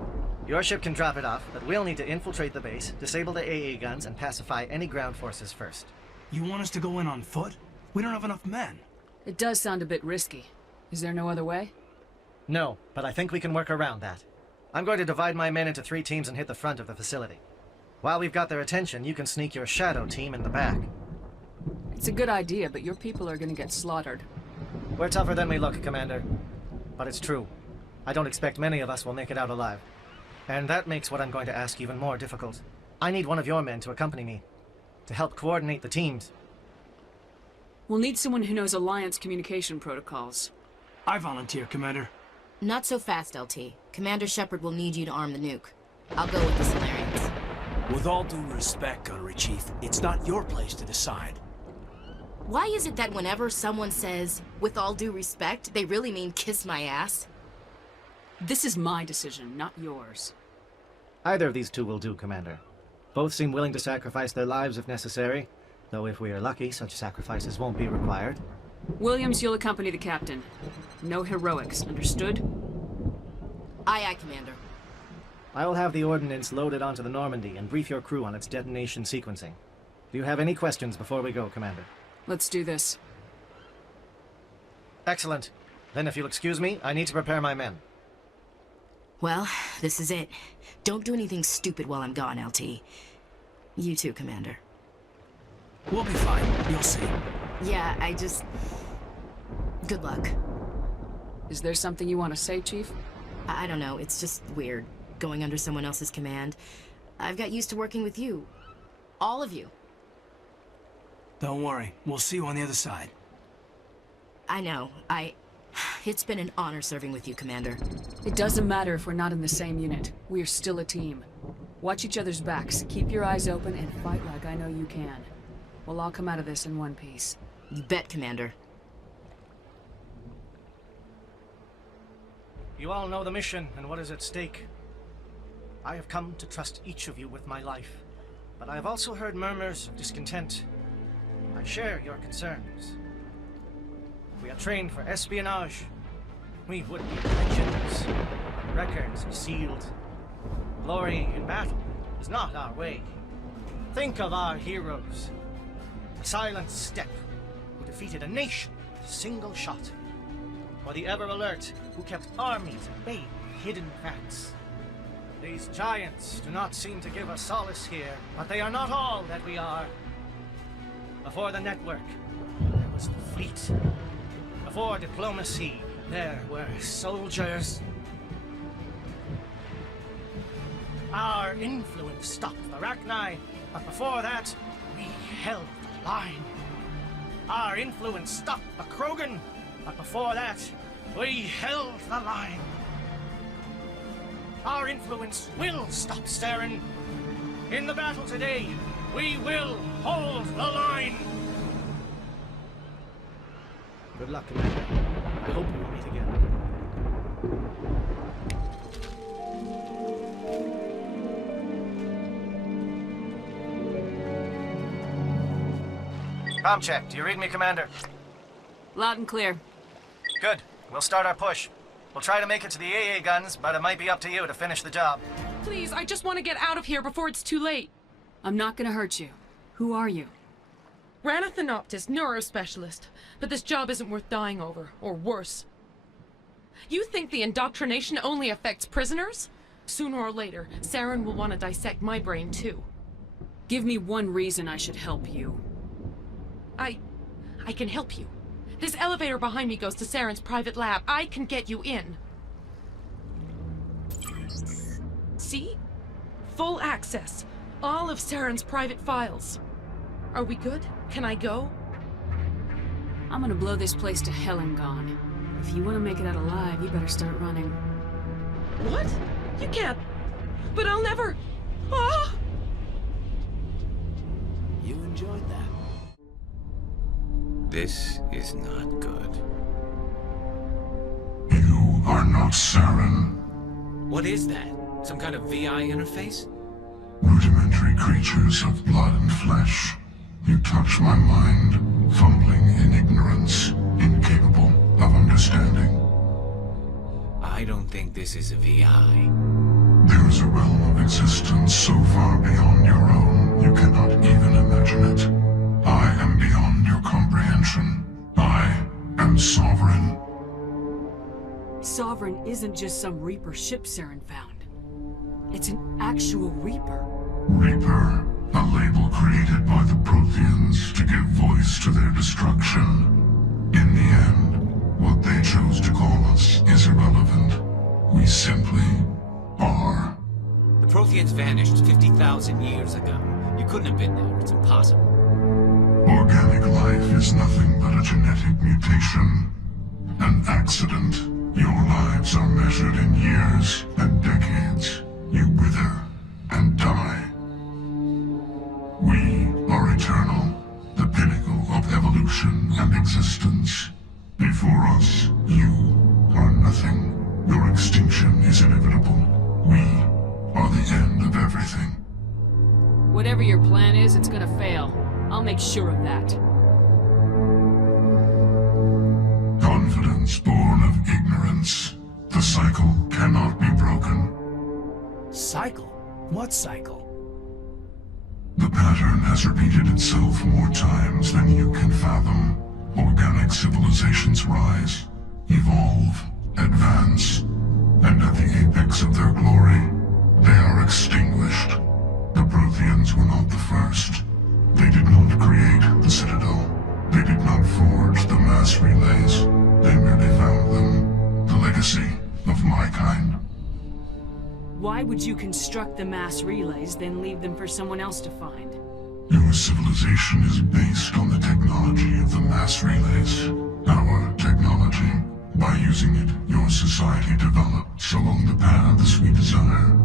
Your ship can drop it off, but we'll need to infiltrate the base, disable the AA guns, and pacify any ground forces first. You want us to go in on foot? We don't have enough men. It does sound a bit risky. Is there no other way? No, but I think we can work around that. I'm going to divide my men into 3 teams and hit the front of the facility. While we've got their attention, you can sneak your shadow team in the back. It's a good idea, but your people are gonna get slaughtered. We're tougher than we look, Commander. But it's true. I don't expect many of us will make it out alive. And that makes what I'm going to ask even more difficult. I need one of your men to accompany me, to help coordinate the teams. We'll need someone who knows Alliance communication protocols. I volunteer, Commander. Not so fast, LT. Commander Shepard will need you to arm the nuke. I'll go with the Solarians. With all due respect, Gunnery Chief, it's not your place to decide. Why is it that whenever someone says, with all due respect, they really mean kiss my ass? This is my decision, not yours. Either of these 2 will do, Commander. Both seem willing to sacrifice their lives if necessary, though if we are lucky, such sacrifices won't be required. Williams, you'll accompany the captain. No heroics, understood? Aye, aye, Commander. I will have the ordnance loaded onto the Normandy and brief your crew on its detonation sequencing. Do you have any questions before we go, Commander? Let's do this. Excellent. Then if you'll excuse me, I need to prepare my men. Well, this is it. Don't do anything stupid while I'm gone, LT. You too, Commander. We'll be fine. You'll see. Yeah, good luck. Is there something you want to say, Chief? I don't know. It's just weird, going under someone else's command. I've got used to working with you. All of you. Don't worry. We'll see you on the other side. I know. It's been an honor serving with you, Commander. It doesn't matter if we're not in the same unit. We're still a team. Watch each other's backs, keep your eyes open, and fight like I know you can. We'll all come out of this in one piece. You bet, Commander. You all know the mission and what is at stake. I have come to trust each of you with my life, but I have also heard murmurs of discontent. I share your concerns. We are trained for espionage. We would be legends. Records are sealed. Glory in battle is not our way. Think of our heroes. The silent step who defeated a nation with a single shot. Or the ever-alert who kept armies at bay with hidden facts. These giants do not seem to give us solace here, but they are not all that we are. Before the network, there was the fleet. Before diplomacy, there were soldiers. Our influence stopped the Rachni, but before that, we held the line. Our influence stopped the Krogan, but before that, we held the line. Our influence will stop Saren. In the battle today, we will hold the line. Good luck, Commander. I hope we will meet again. Comm check. Do you read me, Commander? Loud and clear. Good. We'll start our push. We'll try to make it to the AA guns, but it might be up to you to finish the job. Please, I just want to get out of here before it's too late. I'm not gonna hurt you. Who are you? Ranathanoptis, neurospecialist. But this job isn't worth dying over, or worse. You think the indoctrination only affects prisoners? Sooner or later, Saren will want to dissect my brain too. Give me one reason I should help you. I can help you. This elevator behind me goes to Saren's private lab. I can get you in. See? full access. All of Saren's private files. Are we good? Can I go? I'm gonna blow this place to hell and gone. If you want to make it out alive, you better start running. What? You can't. But I'll never. Ah! You enjoyed that. This is not good. You are not Saren. What is that? Some kind of VI interface? Rudimentary creatures of blood and flesh. You touch my mind, fumbling in ignorance, incapable of understanding. I don't think this is a VI. There is a realm of existence so far beyond your own, you cannot even imagine it. I am beyond your comprehension. I am Sovereign. Sovereign isn't just some Reaper ship Saren found. It's an actual Reaper. Reaper, a label created by the Protheans to give voice to their destruction. In the end, what they chose to call us is irrelevant. We simply are. The Protheans vanished 50,000 years ago. You couldn't have been there. It's impossible. Organic life is nothing but a genetic mutation. An accident. Your lives are measured in years and decades. You wither and die. We are eternal, the pinnacle of evolution and existence. Before us, you are nothing. Your extinction is inevitable. We are the end of everything. Whatever your plan is, it's gonna fail. I'll make sure of that. Confidence born of ignorance. The cycle cannot be broken. Cycle? What cycle? The pattern has repeated itself more times than you can fathom. Organic civilizations rise, evolve, advance, and at the apex of their glory, they are extinguished. The Protheans were not the first. They did not create the Citadel. They did not forge the mass relays. They merely found them, the legacy of my kind. Why would you construct the mass relays, then leave them for someone else to find? Your civilization is based on the technology of the mass relays. Our technology. By using it, your society develops along the paths we desire.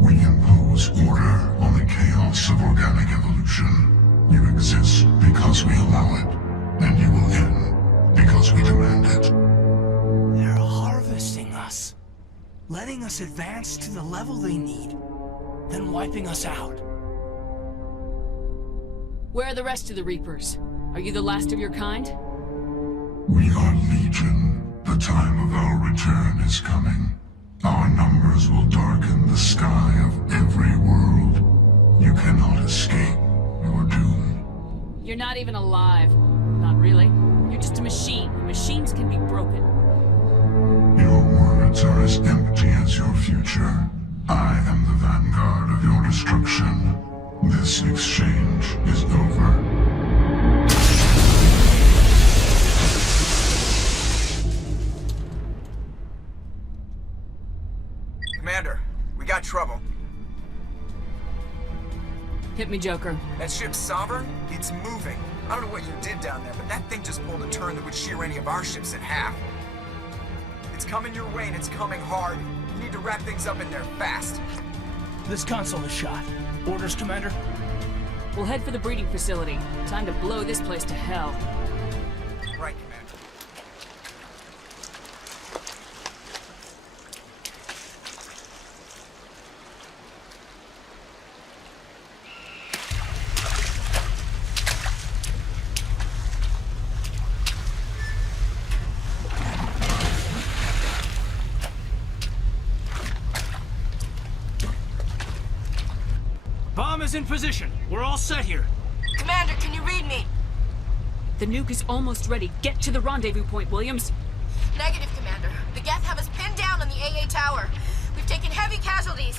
We impose order on the chaos of organic evolution. You exist because we allow it, and you will end because we demand it. They're harvesting us. Letting us advance to the level they need, then wiping us out. Where are the rest of the Reapers? Are you the last of your kind? We are Legion. The time of our return is coming. Our numbers will darken the sky of every world. You cannot escape your doom. You're not even alive. Not really. You're just a machine. Machines can be broken. Your words are as empty as your future. I am the vanguard of your destruction. This exchange is over. Commander, we got trouble. Hit me, Joker. That ship's Sovereign? It's moving. I don't know what you did down there, but that thing just pulled a turn that would shear any of our ships in half. It's coming your way, and it's coming hard. You need to wrap things up in there fast. This console is shot. Orders, Commander? We'll head for the breeding facility. Time to blow this place to hell. Right, Commander. Bomb is in position. We're all set here. Commander, can you read me? The nuke is almost ready. Get to the rendezvous point, Williams. Negative, Commander. The Geth have us pinned down on the AA tower. We've taken heavy casualties.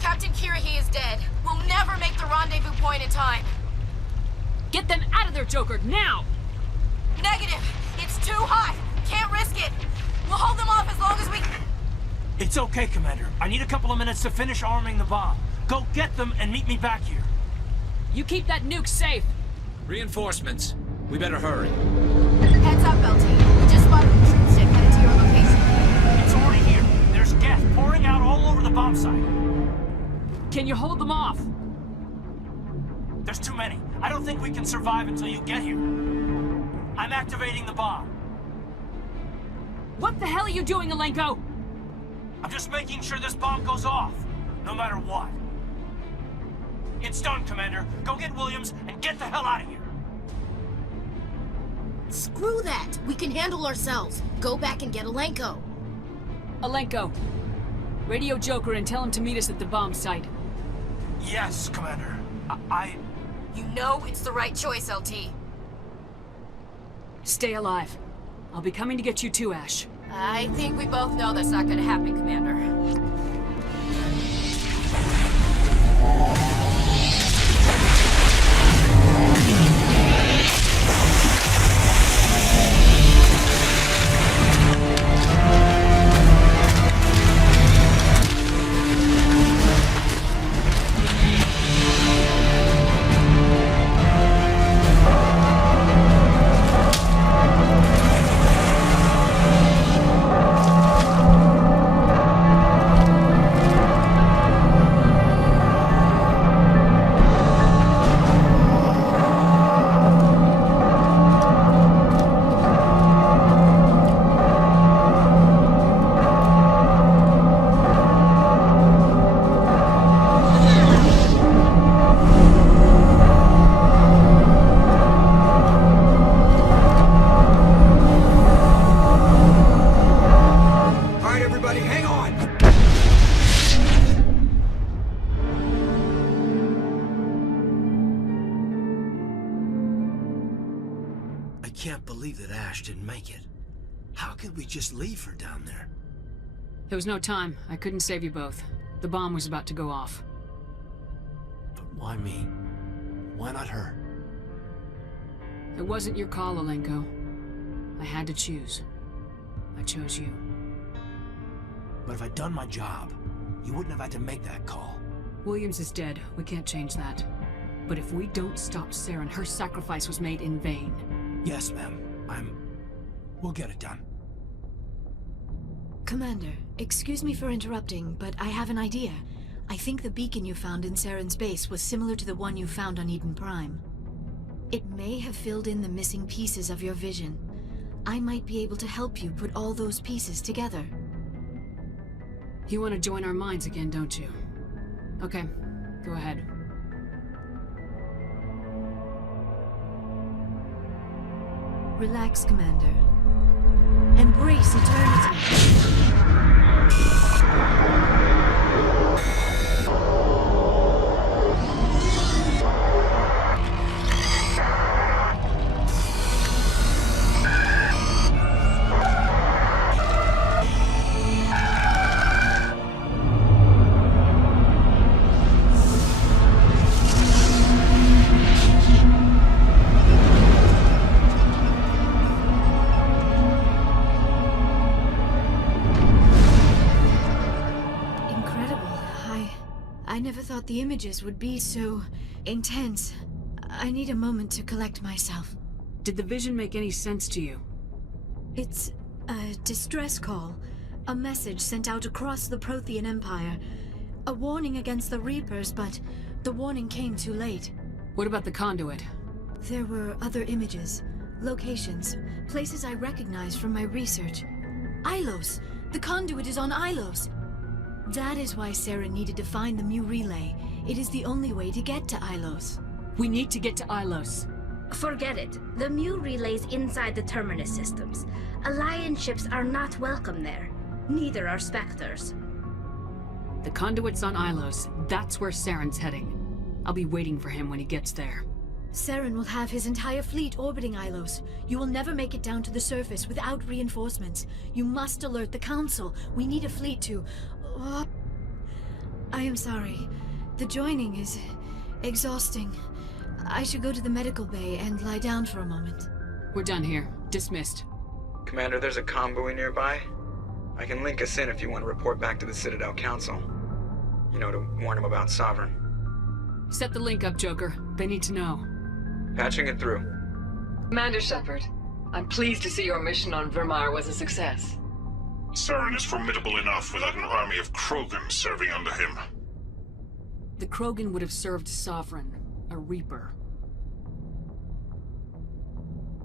Captain Kirahi is dead. We'll never make the rendezvous point in time. Get them out of there, Joker, now! Negative. It's too hot. Can't risk it. We'll hold them off as long as we... It's okay, Commander. I need a couple of minutes to finish arming the bomb. Go get them and meet me back here. You keep that nuke safe. Reinforcements. We better hurry. Heads up, LT. We just spotted a troop ship headed to your location. It's already here. There's gas pouring out all over the bomb site. Can you hold them off? There's too many. I don't think we can survive until you get here. I'm activating the bomb. What the hell are you doing, Alenko? I'm just making sure this bomb goes off, no matter what. It's done, Commander. Go get Williams and get the hell out of here. Screw that! We can handle ourselves. Go back and get Alenko. Alenko, radio Joker and tell him to meet us at the bomb site. Yes, Commander. You know it's the right choice, LT. Stay alive. I'll be coming to get you too, Ash. I think we both know that's not gonna happen, Commander. Just leave her down there. There was no time. I couldn't save you both. The bomb was about to go off. But why me? Why not her? It wasn't your call, Alenko. I had to choose. I chose you. But if I'd done my job, you wouldn't have had to make that call. Williams is dead. We can't change that. But if we don't stop Saren, her sacrifice was made in vain. Yes, ma'am. We'll get it done. Commander, excuse me for interrupting, but I have an idea. I think the beacon you found in Saren's base was similar to the one you found on Eden Prime. It may have filled in the missing pieces of your vision. I might be able to help you put all those pieces together. You want to join our minds again, don't you? Okay, go ahead. Relax, Commander. Embrace eternity. I never thought the images would be so intense. I need a moment to collect myself. Did the vision make any sense to you? It's a distress call. A message sent out across the Prothean Empire. A warning against the Reapers, but the warning came too late. What about the conduit? There were other images, locations, places I recognized from my research. Ilos! The conduit is on Ilos! That is why Sarah needed to find the Mu relay. It is the only way to get to Ilos. We need to get to Ilos. Forget it. The Mu relay's inside the Terminus systems. Alliance ships are not welcome there. Neither are Spectres. The conduit's on Ilos. That's where Saren's heading. I'll be waiting for him when he gets there. Saren will have his entire fleet orbiting Ilos. You will never make it down to the surface without reinforcements. You must alert the Council. We need a fleet to... I am sorry. The joining is exhausting. I should go to the medical bay and lie down for a moment. We're done here. Dismissed. Commander, there's a convoy nearby. I can link us in if you want to report back to the Citadel Council. You know, to warn them about Sovereign. Set the link up, Joker. They need to know. Patching it through. Commander Shepard, I'm pleased to see your mission on Vermeer was a success. Saren is formidable enough without an army of Krogan serving under him. The Krogan would have served Sovereign, a Reaper.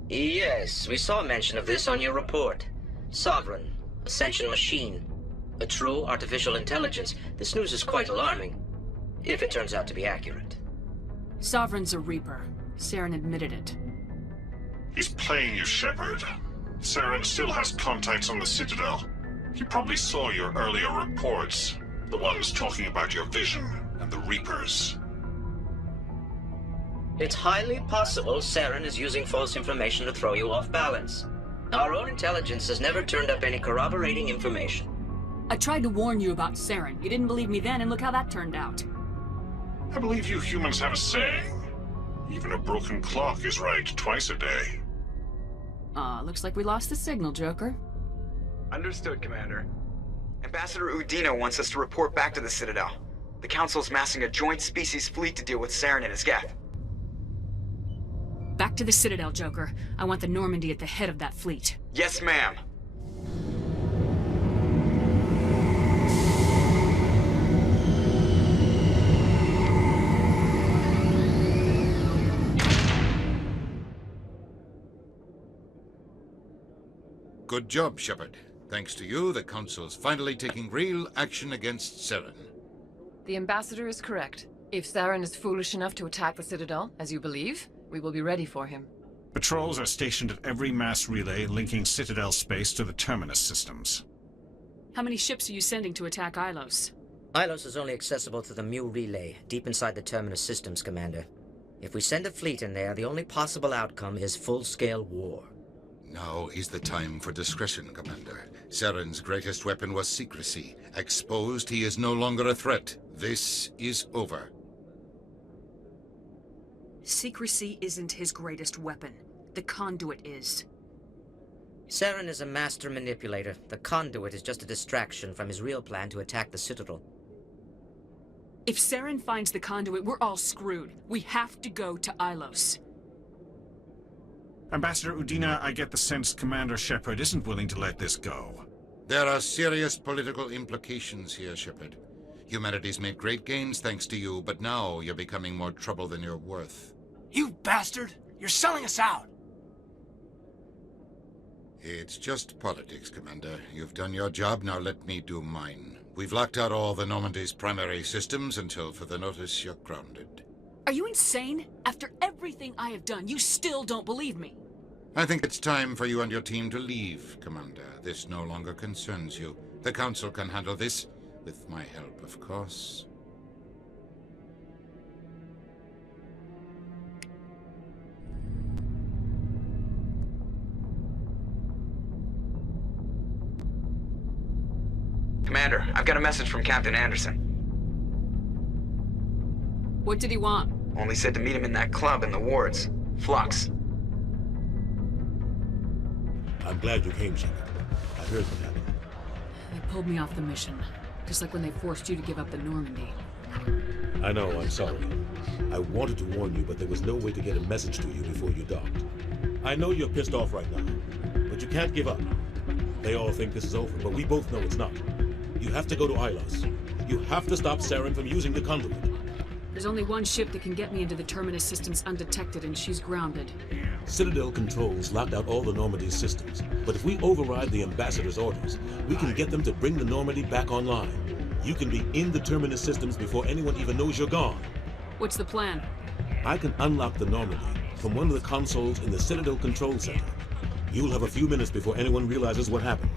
Yes, we saw mention of this on your report. Sovereign, Ascension machine, a true artificial intelligence. This news is quite alarming, if it turns out to be accurate. Sovereign's a Reaper. Saren admitted it. He's playing you, Shepard. Saren still has contacts on the Citadel. He probably saw your earlier reports, the ones talking about your vision and the Reapers. It's highly possible Saren is using false information to throw you off balance. Our own intelligence has never turned up any corroborating information. I tried to warn you about Saren. You didn't believe me then, and look how that turned out. I believe you humans have a saying. Even a broken clock is right twice a day. Looks like we lost the signal, Joker. Understood, Commander. Ambassador Udina wants us to report back to the Citadel. The Council's massing a joint species fleet to deal with Saren and his geth. Back to the Citadel, Joker. I want the Normandy at the head of that fleet. Yes, ma'am. Good job, Shepard. Thanks to you, the Council's finally taking real action against Saren. The Ambassador is correct. If Saren is foolish enough to attack the Citadel, as you believe, we will be ready for him. Patrols are stationed at every mass relay linking Citadel space to the Terminus systems. How many ships are you sending to attack Ilos? Ilos is only accessible to the Mu relay, deep inside the Terminus systems, Commander. If we send a fleet in there, the only possible outcome is full-scale war. Now is the time for discretion, Commander. Saren's greatest weapon was secrecy. Exposed, he is no longer a threat. This is over. Secrecy isn't his greatest weapon. The conduit is. Saren is a master manipulator. The conduit is just a distraction from his real plan to attack the Citadel. If Saren finds the conduit, we're all screwed. We have to go to Ilos. Ambassador Udina, I get the sense Commander Shepard isn't willing to let this go. There are serious political implications here, Shepard. Humanity's made great gains thanks to you, but now you're becoming more trouble than you're worth. You bastard! You're selling us out! It's just politics, Commander. You've done your job, now let me do mine. We've locked out all the Normandy's primary systems until further notice you're grounded. Are you insane? After everything I have done, you still don't believe me. I think it's time for you and your team to leave, Commander. This no longer concerns you. The Council can handle this, with my help, of course. Commander, I've got a message from Captain Anderson. What did he want? Only said to meet him in that club in the wards. Flux. I'm glad you came, Shepard. I heard what happened. They pulled me off the mission. Just like when they forced you to give up the Normandy. I know, I'm sorry. I wanted to warn you, but there was no way to get a message to you before you docked. I know you're pissed off right now, but you can't give up. They all think this is over, but we both know it's not. You have to go to Ilos. You have to stop Saren from using the conduit. There's only one ship that can get me into the Terminus systems undetected, and she's grounded. Citadel controls locked out all the Normandy's systems, but if we override the Ambassador's orders, we can get them to bring the Normandy back online. You can be in the Terminus systems before anyone even knows you're gone. What's the plan? I can unlock the Normandy from one of the consoles in the Citadel Control Center. You'll have a few minutes before anyone realizes what happened.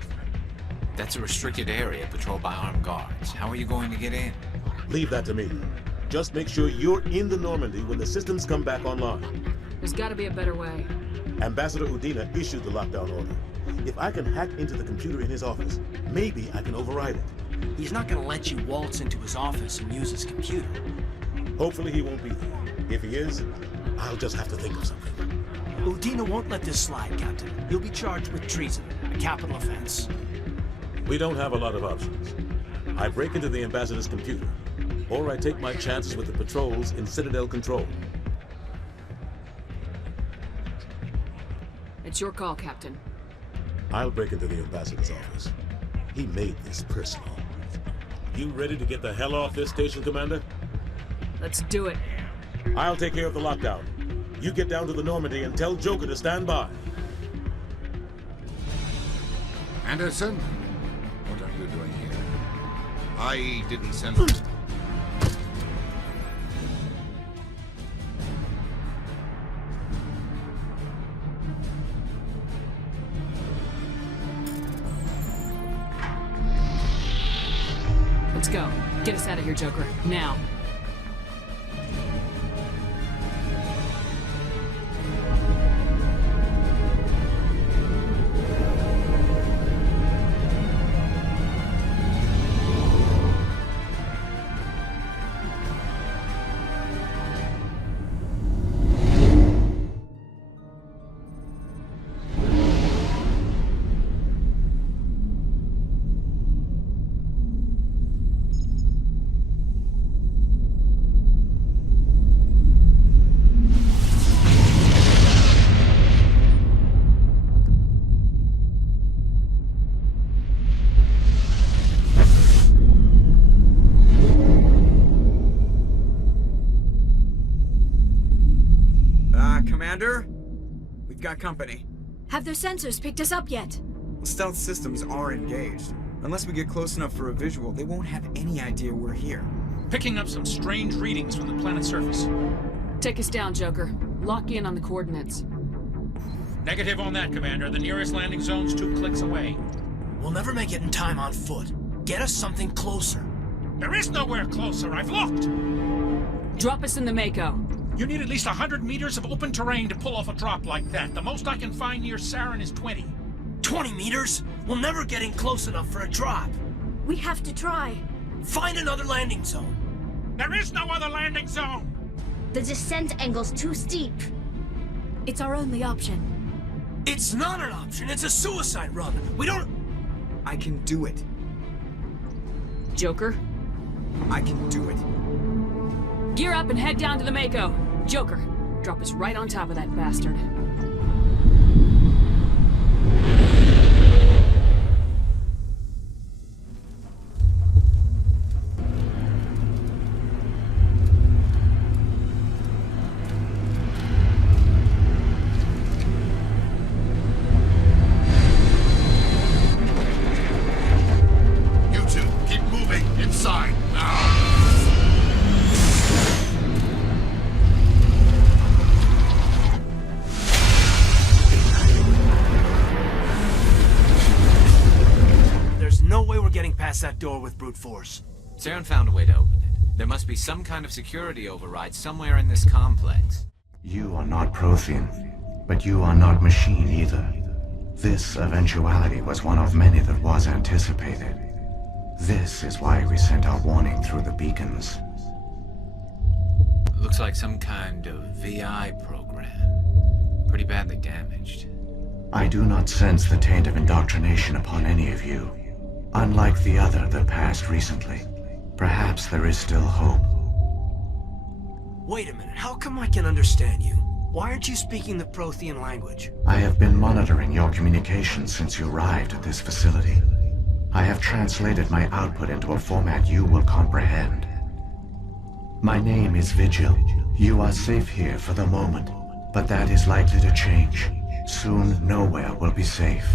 That's a restricted area patrolled by armed guards. How are you going to get in? Leave that to me. Just make sure you're in the Normandy when the systems come back online. There's gotta be a better way. Ambassador Udina issued the lockdown order. If I can hack into the computer in his office, maybe I can override it. He's not gonna let you waltz into his office and use his computer. Hopefully he won't be there. If he is, I'll just have to think of something. Udina won't let this slide, Captain. You'll be charged with treason, a capital offense. We don't have a lot of options. I break into the Ambassador's computer, or I take my chances with the patrols in Citadel control. It's your call, Captain. I'll break into the Ambassador's office. He made this personal. You ready to get the hell off this station, Commander? Let's do it. I'll take care of the lockdown. You get down to the Normandy and tell Joker to stand by. Anderson? What are you doing here? I didn't send... Let's go. Get us out of here, Joker. Now. Commander? We've got company. Have their sensors picked us up yet? The stealth systems are engaged. Unless we get close enough for a visual, they won't have any idea we're here. Picking up some strange readings from the planet's surface. Take us down, Joker. Lock in on the coordinates. Negative on that, Commander. The nearest landing zone's 2 clicks away. We'll never make it in time on foot. Get us something closer. There is nowhere closer. I've looked. Drop us in the Mako. You need at least 100 meters of open terrain to pull off a drop like that. The most I can find near Saren is 20. 20 meters? We'll never get in close enough for a drop. We have to try. Find another landing zone. There is no other landing zone! The descent angle's too steep. It's our only option. It's not an option. It's a suicide run. We don't... I can do it. Joker? I can do it. Gear up and head down to the Mako. Joker, drop us right on top of that bastard. You two, keep moving inside now. No way we're getting past that door with brute force. Saren found a way to open it. There must be some kind of security override somewhere in this complex. You are not Prothean, but you are not machine either. This eventuality was one of many that was anticipated. This is why we sent our warning through the beacons. Looks like some kind of VI program. Pretty badly damaged. I do not sense the taint of indoctrination upon any of you. Unlike the other that passed recently, perhaps there is still hope. Wait a minute, how come I can understand you? Why aren't you speaking the Prothean language? I have been monitoring your communications since you arrived at this facility. I have translated my output into a format you will comprehend. My name is Vigil. You are safe here for the moment, but that is likely to change. Soon, nowhere will be safe.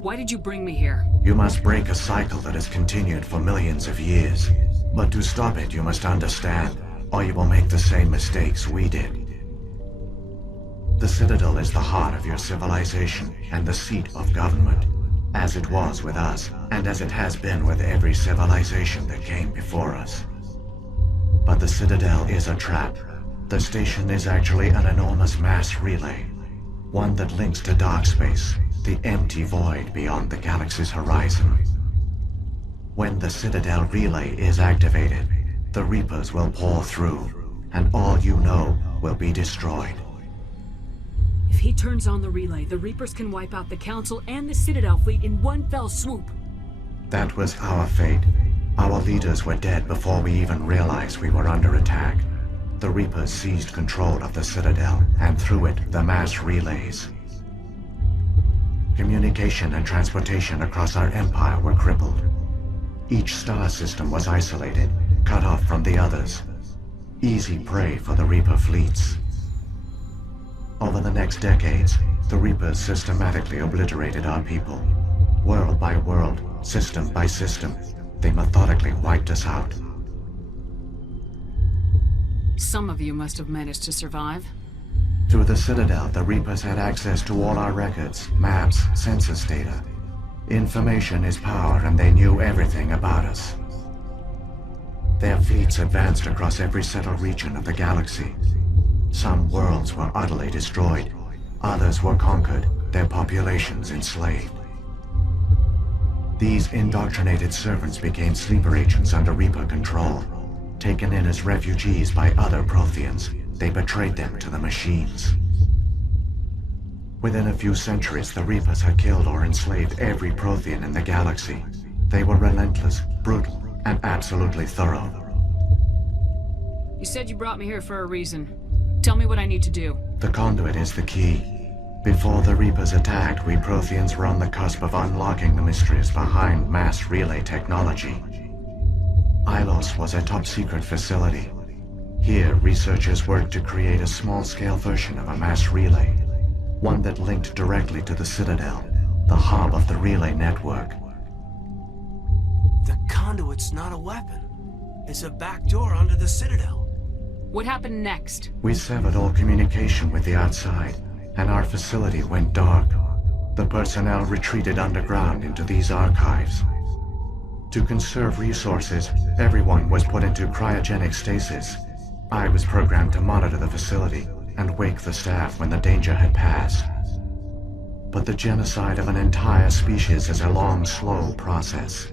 Why did you bring me here? You must break a cycle that has continued for millions of years. But to stop it, you must understand, or you will make the same mistakes we did. The Citadel is the heart of your civilization and the seat of government, as it was with us, and as it has been with every civilization that came before us. But the Citadel is a trap. The station is actually an enormous mass relay, one that links to dark space, the empty void beyond the galaxy's horizon. When the Citadel relay is activated, the Reapers will pour through, and all you know will be destroyed. If he turns on the relay, the Reapers can wipe out the Council and the Citadel fleet in one fell swoop. That was our fate. Our leaders were dead before we even realized we were under attack. The Reapers seized control of the Citadel, and through it, the mass relays. Communication and transportation across our empire were crippled. Each star system was isolated, cut off from the others. Easy prey for the Reaper fleets. Over the next decades, the Reapers systematically obliterated our people. World by world, system by system, they methodically wiped us out. Some of you must have managed to survive. Through the Citadel, the Reapers had access to all our records, maps, census data. Information is power, and they knew everything about us. Their fleets advanced across every settled region of the galaxy. Some worlds were utterly destroyed. Others were conquered, their populations enslaved. These indoctrinated servants became sleeper agents under Reaper control. Taken in as refugees by other Protheans, they betrayed them to the machines. Within a few centuries, the Reapers had killed or enslaved every Prothean in the galaxy. They were relentless, brutal, and absolutely thorough. You said you brought me here for a reason. Tell me what I need to do. The conduit is the key. Before the Reapers attacked, we Protheans were on the cusp of unlocking the mysteries behind mass relay technology. Ilos was a top-secret facility. Here, researchers worked to create a small-scale version of a mass relay, one that linked directly to the Citadel, the hub of the relay network. The conduit's not a weapon. It's a backdoor onto the Citadel. What happened next? We severed all communication with the outside, and our facility went dark. The personnel retreated underground into these archives. To conserve resources, everyone was put into cryogenic stasis. I was programmed to monitor the facility and wake the staff when the danger had passed. But the genocide of an entire species is a long, slow process.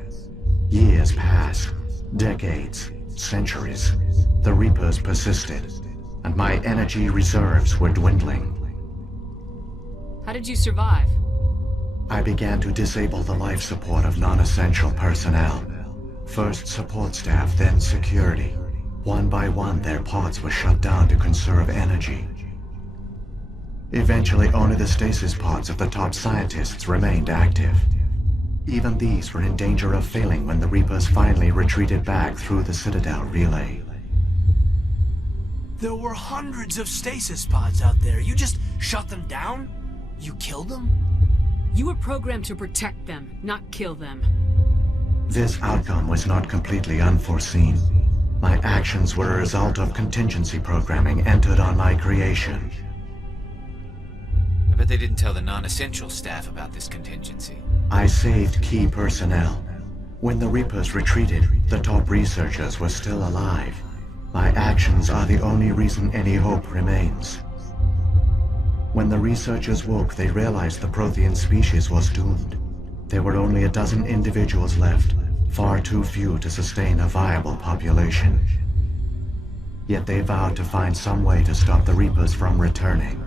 Years passed, decades, centuries. The Reapers persisted, and my energy reserves were dwindling. How did you survive? I began to disable the life support of non-essential personnel. First support staff, then security. One by one, their pods were shut down to conserve energy. Eventually, only the stasis pods of the top scientists remained active. Even these were in danger of failing when the Reapers finally retreated back through the Citadel relay. There were hundreds of stasis pods out there. You just shut them down? You killed them? You were programmed to protect them, not kill them. This outcome was not completely unforeseen. My actions were a result of contingency programming entered on my creation. I bet they didn't tell the non-essential staff about this contingency. I saved key personnel. When the Reapers retreated, the top researchers were still alive. My actions are the only reason any hope remains. When the researchers woke, they realized the Prothean species was doomed. There were only a dozen individuals left, far too few to sustain a viable population. Yet they vowed to find some way to stop the Reapers from returning,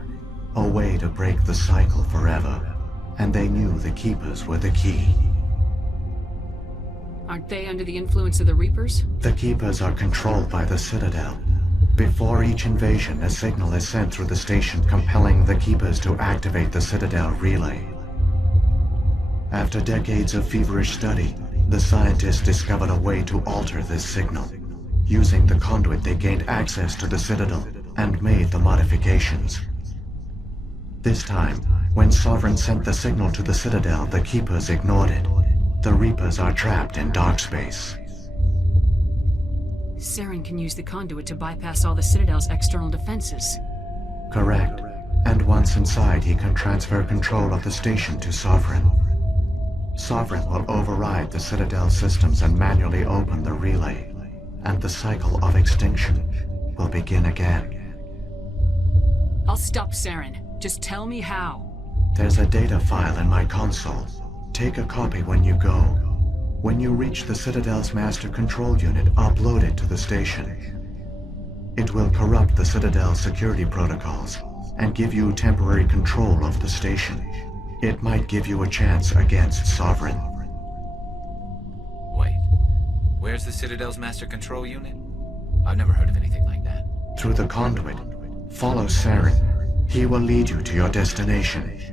a way to break the cycle forever. And they knew the Keepers were the key. Aren't they under the influence of the Reapers? The Keepers are controlled by the Citadel. Before each invasion, a signal is sent through the station compelling the Keepers to activate the Citadel relay. After decades of feverish study, the scientists discovered a way to alter this signal. Using the conduit, they gained access to the Citadel and made the modifications. This time, when Sovereign sent the signal to the Citadel, the Keepers ignored it. The Reapers are trapped in dark space. Saren can use the conduit to bypass all the Citadel's external defenses. Correct. And once inside, he can transfer control of the station to Sovereign. Sovereign will override the Citadel systems and manually open the relay. And the cycle of extinction will begin again. I'll stop Saren. Just tell me how. There's a data file in my console. Take a copy when you go. When you reach the Citadel's master control unit, upload it to the station. It will corrupt the Citadel's security protocols and give you temporary control of the station. It might give you a chance against Sovereign. Wait, where's the Citadel's master control unit? I've never heard of anything like that. Through the conduit, follow Saren. He will lead you to your destination.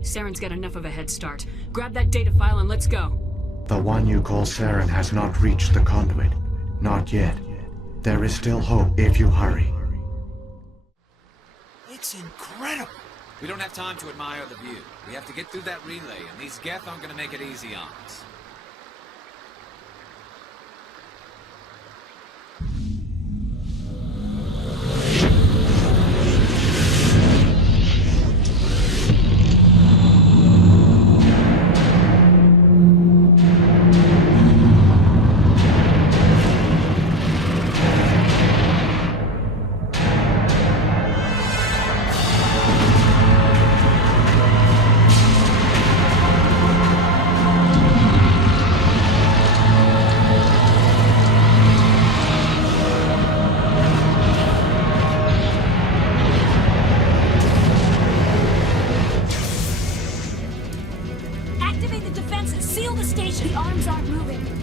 Saren's got enough of a head start. Grab that data file and let's go. The one you call Saren has not reached the conduit. Not yet. There is still hope if you hurry. It's incredible! We don't have time to admire the view. We have to get through that relay, and these Geth aren't gonna make it easy on us.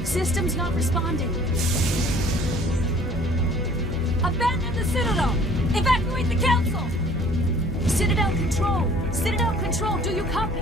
System's not responding. Abandon the Citadel! Evacuate the Council! Citadel Control! Citadel Control, do you copy?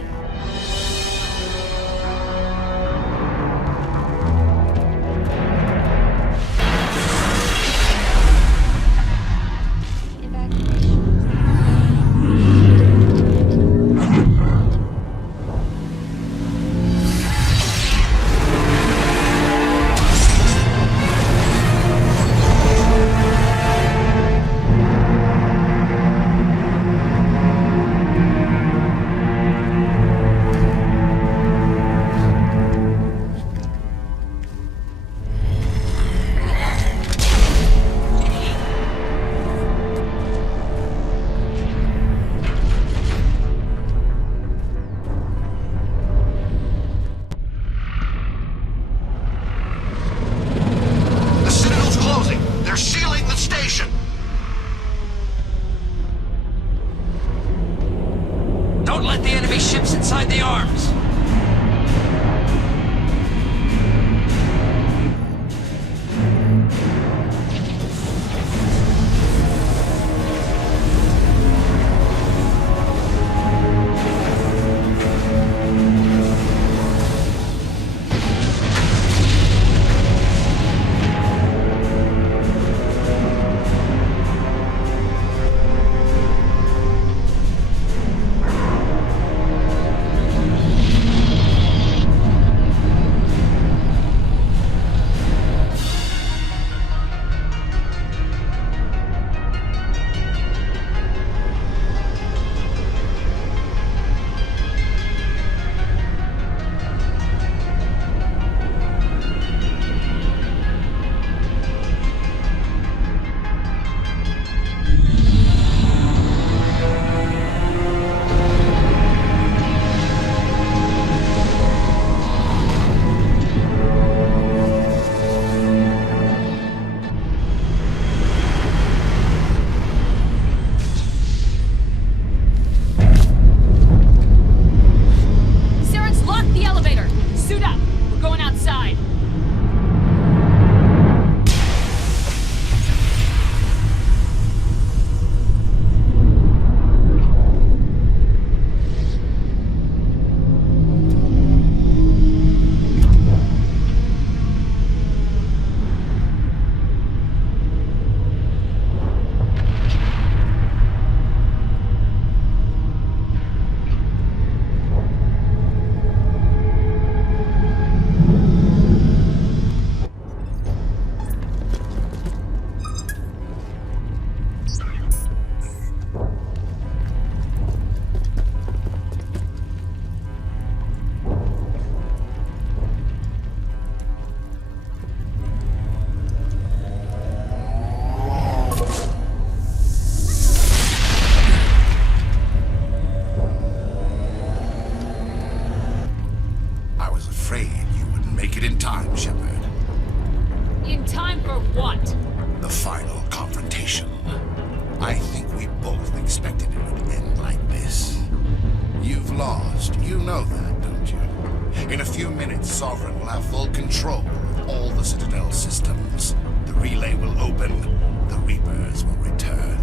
In time for what? The final confrontation. I think we both expected it would end like this. You've lost. You know that, don't you? In a few minutes, Sovereign will have full control of all the Citadel systems. The relay will open. The Reapers will return.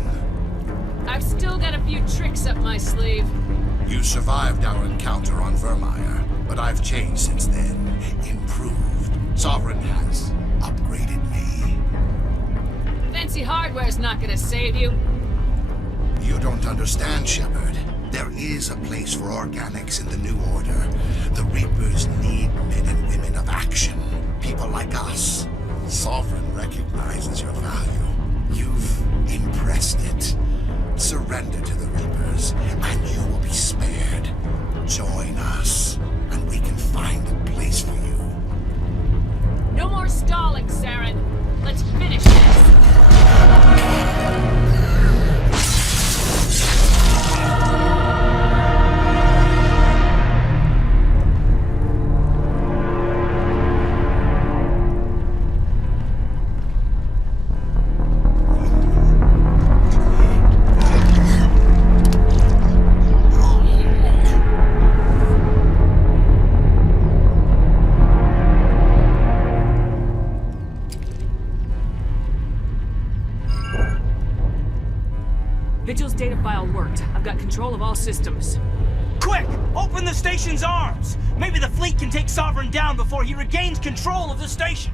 I've still got a few tricks up my sleeve. You survived our encounter on Vermeer, but I've changed since then. Improved. Sovereign has upgraded me. Fancy hardware's not gonna save you. You don't understand, Shepard. There is a place for organics in the New Order. The Reapers need men and women of action. People like us. Sovereign recognizes your value. You've impressed it. Surrender to the Reapers, and you will be spared. Join us, and we can find a place for you. No more stalling, Saren. Let's finish this. Vigil's data file worked. I've got control of all systems. Quick! Open the station's arms! Maybe the fleet can take Sovereign down before he regains control of the station.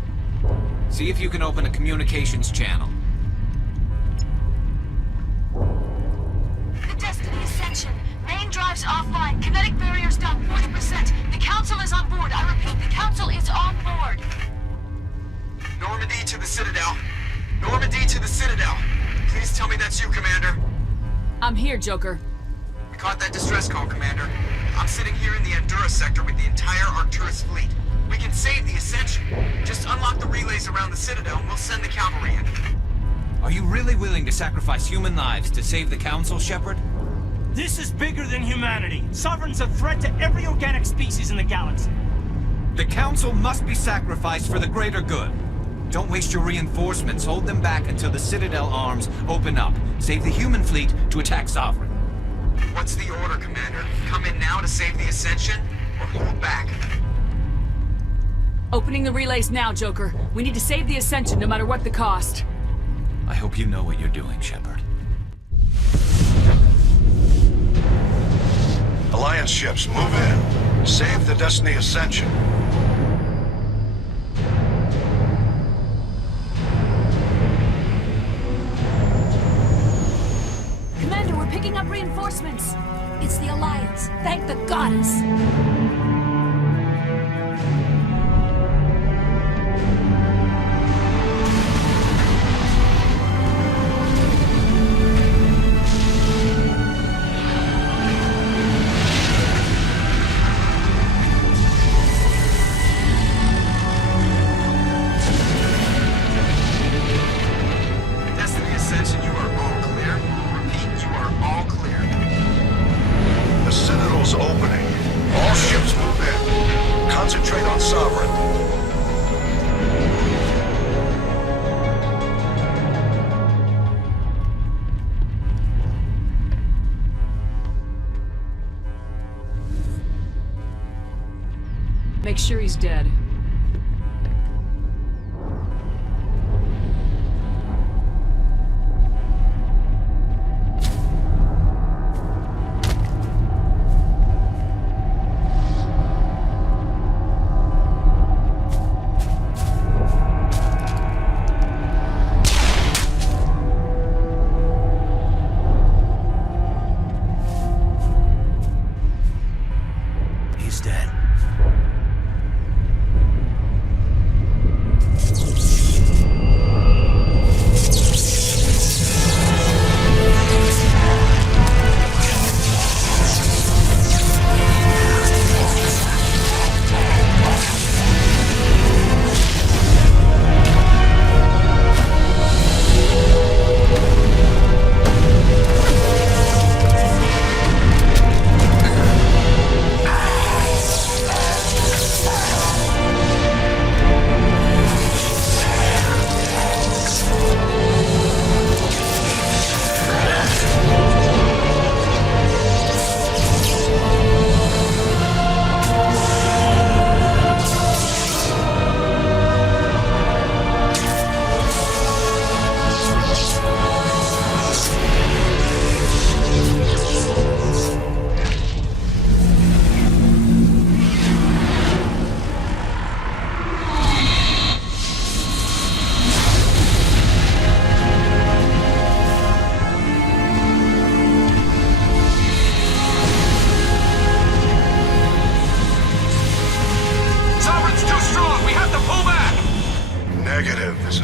See if you can open a communications channel. The Destiny Ascension. Main drives offline. Kinetic barriers down 40%. The Council is on board. I repeat, the Council is on board. Normandy to the Citadel. Normandy to the Citadel. Please tell me that's you, Commander. I'm here, Joker. We caught that distress call, Commander. I'm sitting here in the Endura sector with the entire Arcturus fleet. We can save the Ascension. Just unlock the relays around the Citadel and we'll send the cavalry in. Are you really willing to sacrifice human lives to save the Council, Shepard? This is bigger than humanity. Sovereign's a threat to every organic species in the galaxy. The Council must be sacrificed for the greater good. Don't waste your reinforcements. Hold them back until the Citadel arms open up. Save the human fleet to attack Sovereign. What's the order, Commander? Come in now to save the Ascension, or hold back? Opening the relays now, Joker. We need to save the Ascension no matter what the cost. I hope you know what you're doing, Shepard. Alliance ships, move in. Save the Destiny Ascension. Commander, we're picking up reinforcements. It's the Alliance. Thank the goddess. Destiny Ascension, you are all clear. Repeat, you are all clear. The Citadel's opening. All ships move in. Concentrate on Sovereign. Make sure he's dead. He's dead.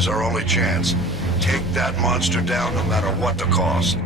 is our only chance. Take that monster down no matter what the cost.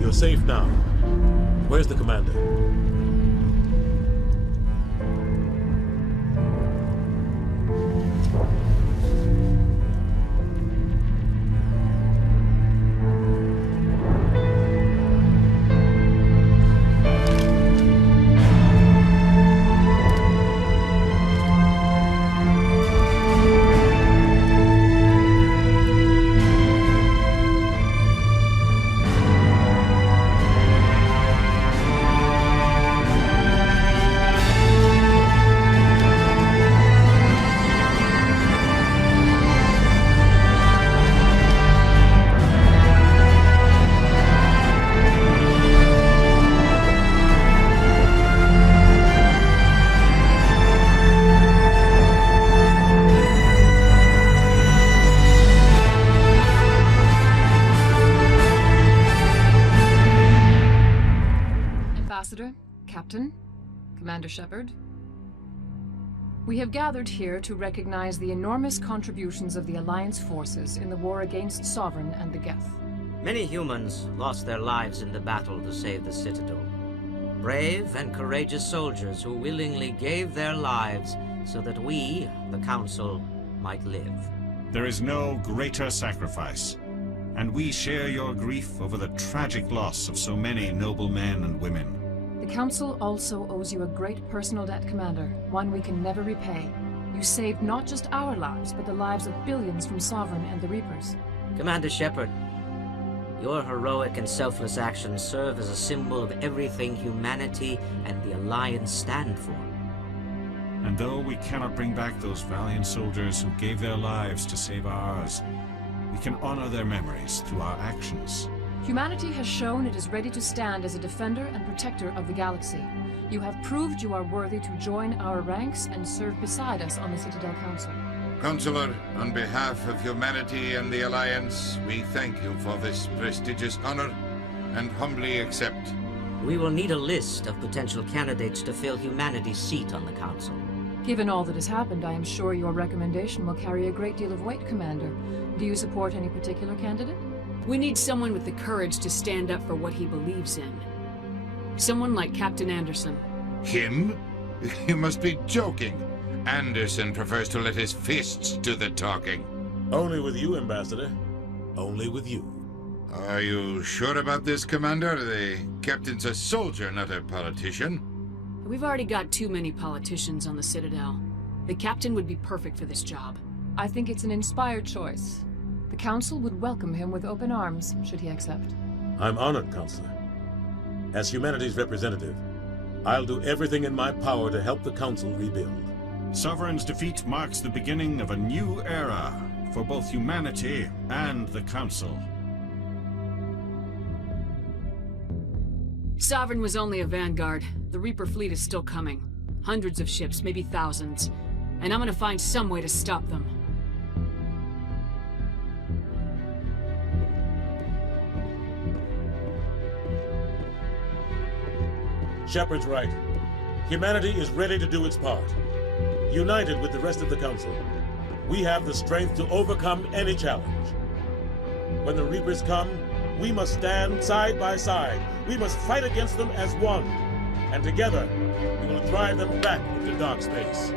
You're safe now. Where's the commander? Captain, Commander Shepard. We have gathered here to recognize the enormous contributions of the Alliance forces in the war against Sovereign and the Geth. Many humans lost their lives in the battle to save the Citadel. Brave and courageous soldiers who willingly gave their lives so that we, the Council, might live. There is no greater sacrifice, and we share your grief over the tragic loss of so many noble men and women. The Council also owes you a great personal debt, Commander, one we can never repay. You saved not just our lives, but the lives of billions from Sovereign and the Reapers. Commander Shepard, your heroic and selfless actions serve as a symbol of everything humanity and the Alliance stand for. And though we cannot bring back those valiant soldiers who gave their lives to save ours, we can honor their memories through our actions. Humanity has shown it is ready to stand as a defender and protector of the galaxy. You have proved you are worthy to join our ranks and serve beside us on the Citadel Council. Counselor, on behalf of humanity and the Alliance, we thank you for this prestigious honor and humbly accept. We will need a list of potential candidates to fill humanity's seat on the Council. Given all that has happened, I am sure your recommendation will carry a great deal of weight, Commander. Do you support any particular candidate? We need someone with the courage to stand up for what he believes in. Someone like Captain Anderson. Him? You must be joking. Anderson prefers to let his fists do the talking. Only with you, Ambassador. Only with you. Are you sure about this, Commander? The captain's a soldier, not a politician. We've already got too many politicians on the Citadel. The captain would be perfect for this job. I think it's an inspired choice. The Council would welcome him with open arms, should he accept. I'm honored, Counselor. As humanity's representative, I'll do everything in my power to help the Council rebuild. Sovereign's defeat marks the beginning of a new era for both humanity and the Council. Sovereign was only a vanguard. The Reaper fleet is still coming. Hundreds of ships, maybe thousands. And I'm gonna find some way to stop them. Shepard's right. Humanity is ready to do its part. United with the rest of the Council, we have the strength to overcome any challenge. When the Reapers come, we must stand side by side. We must fight against them as one. And together, we will drive them back into dark space.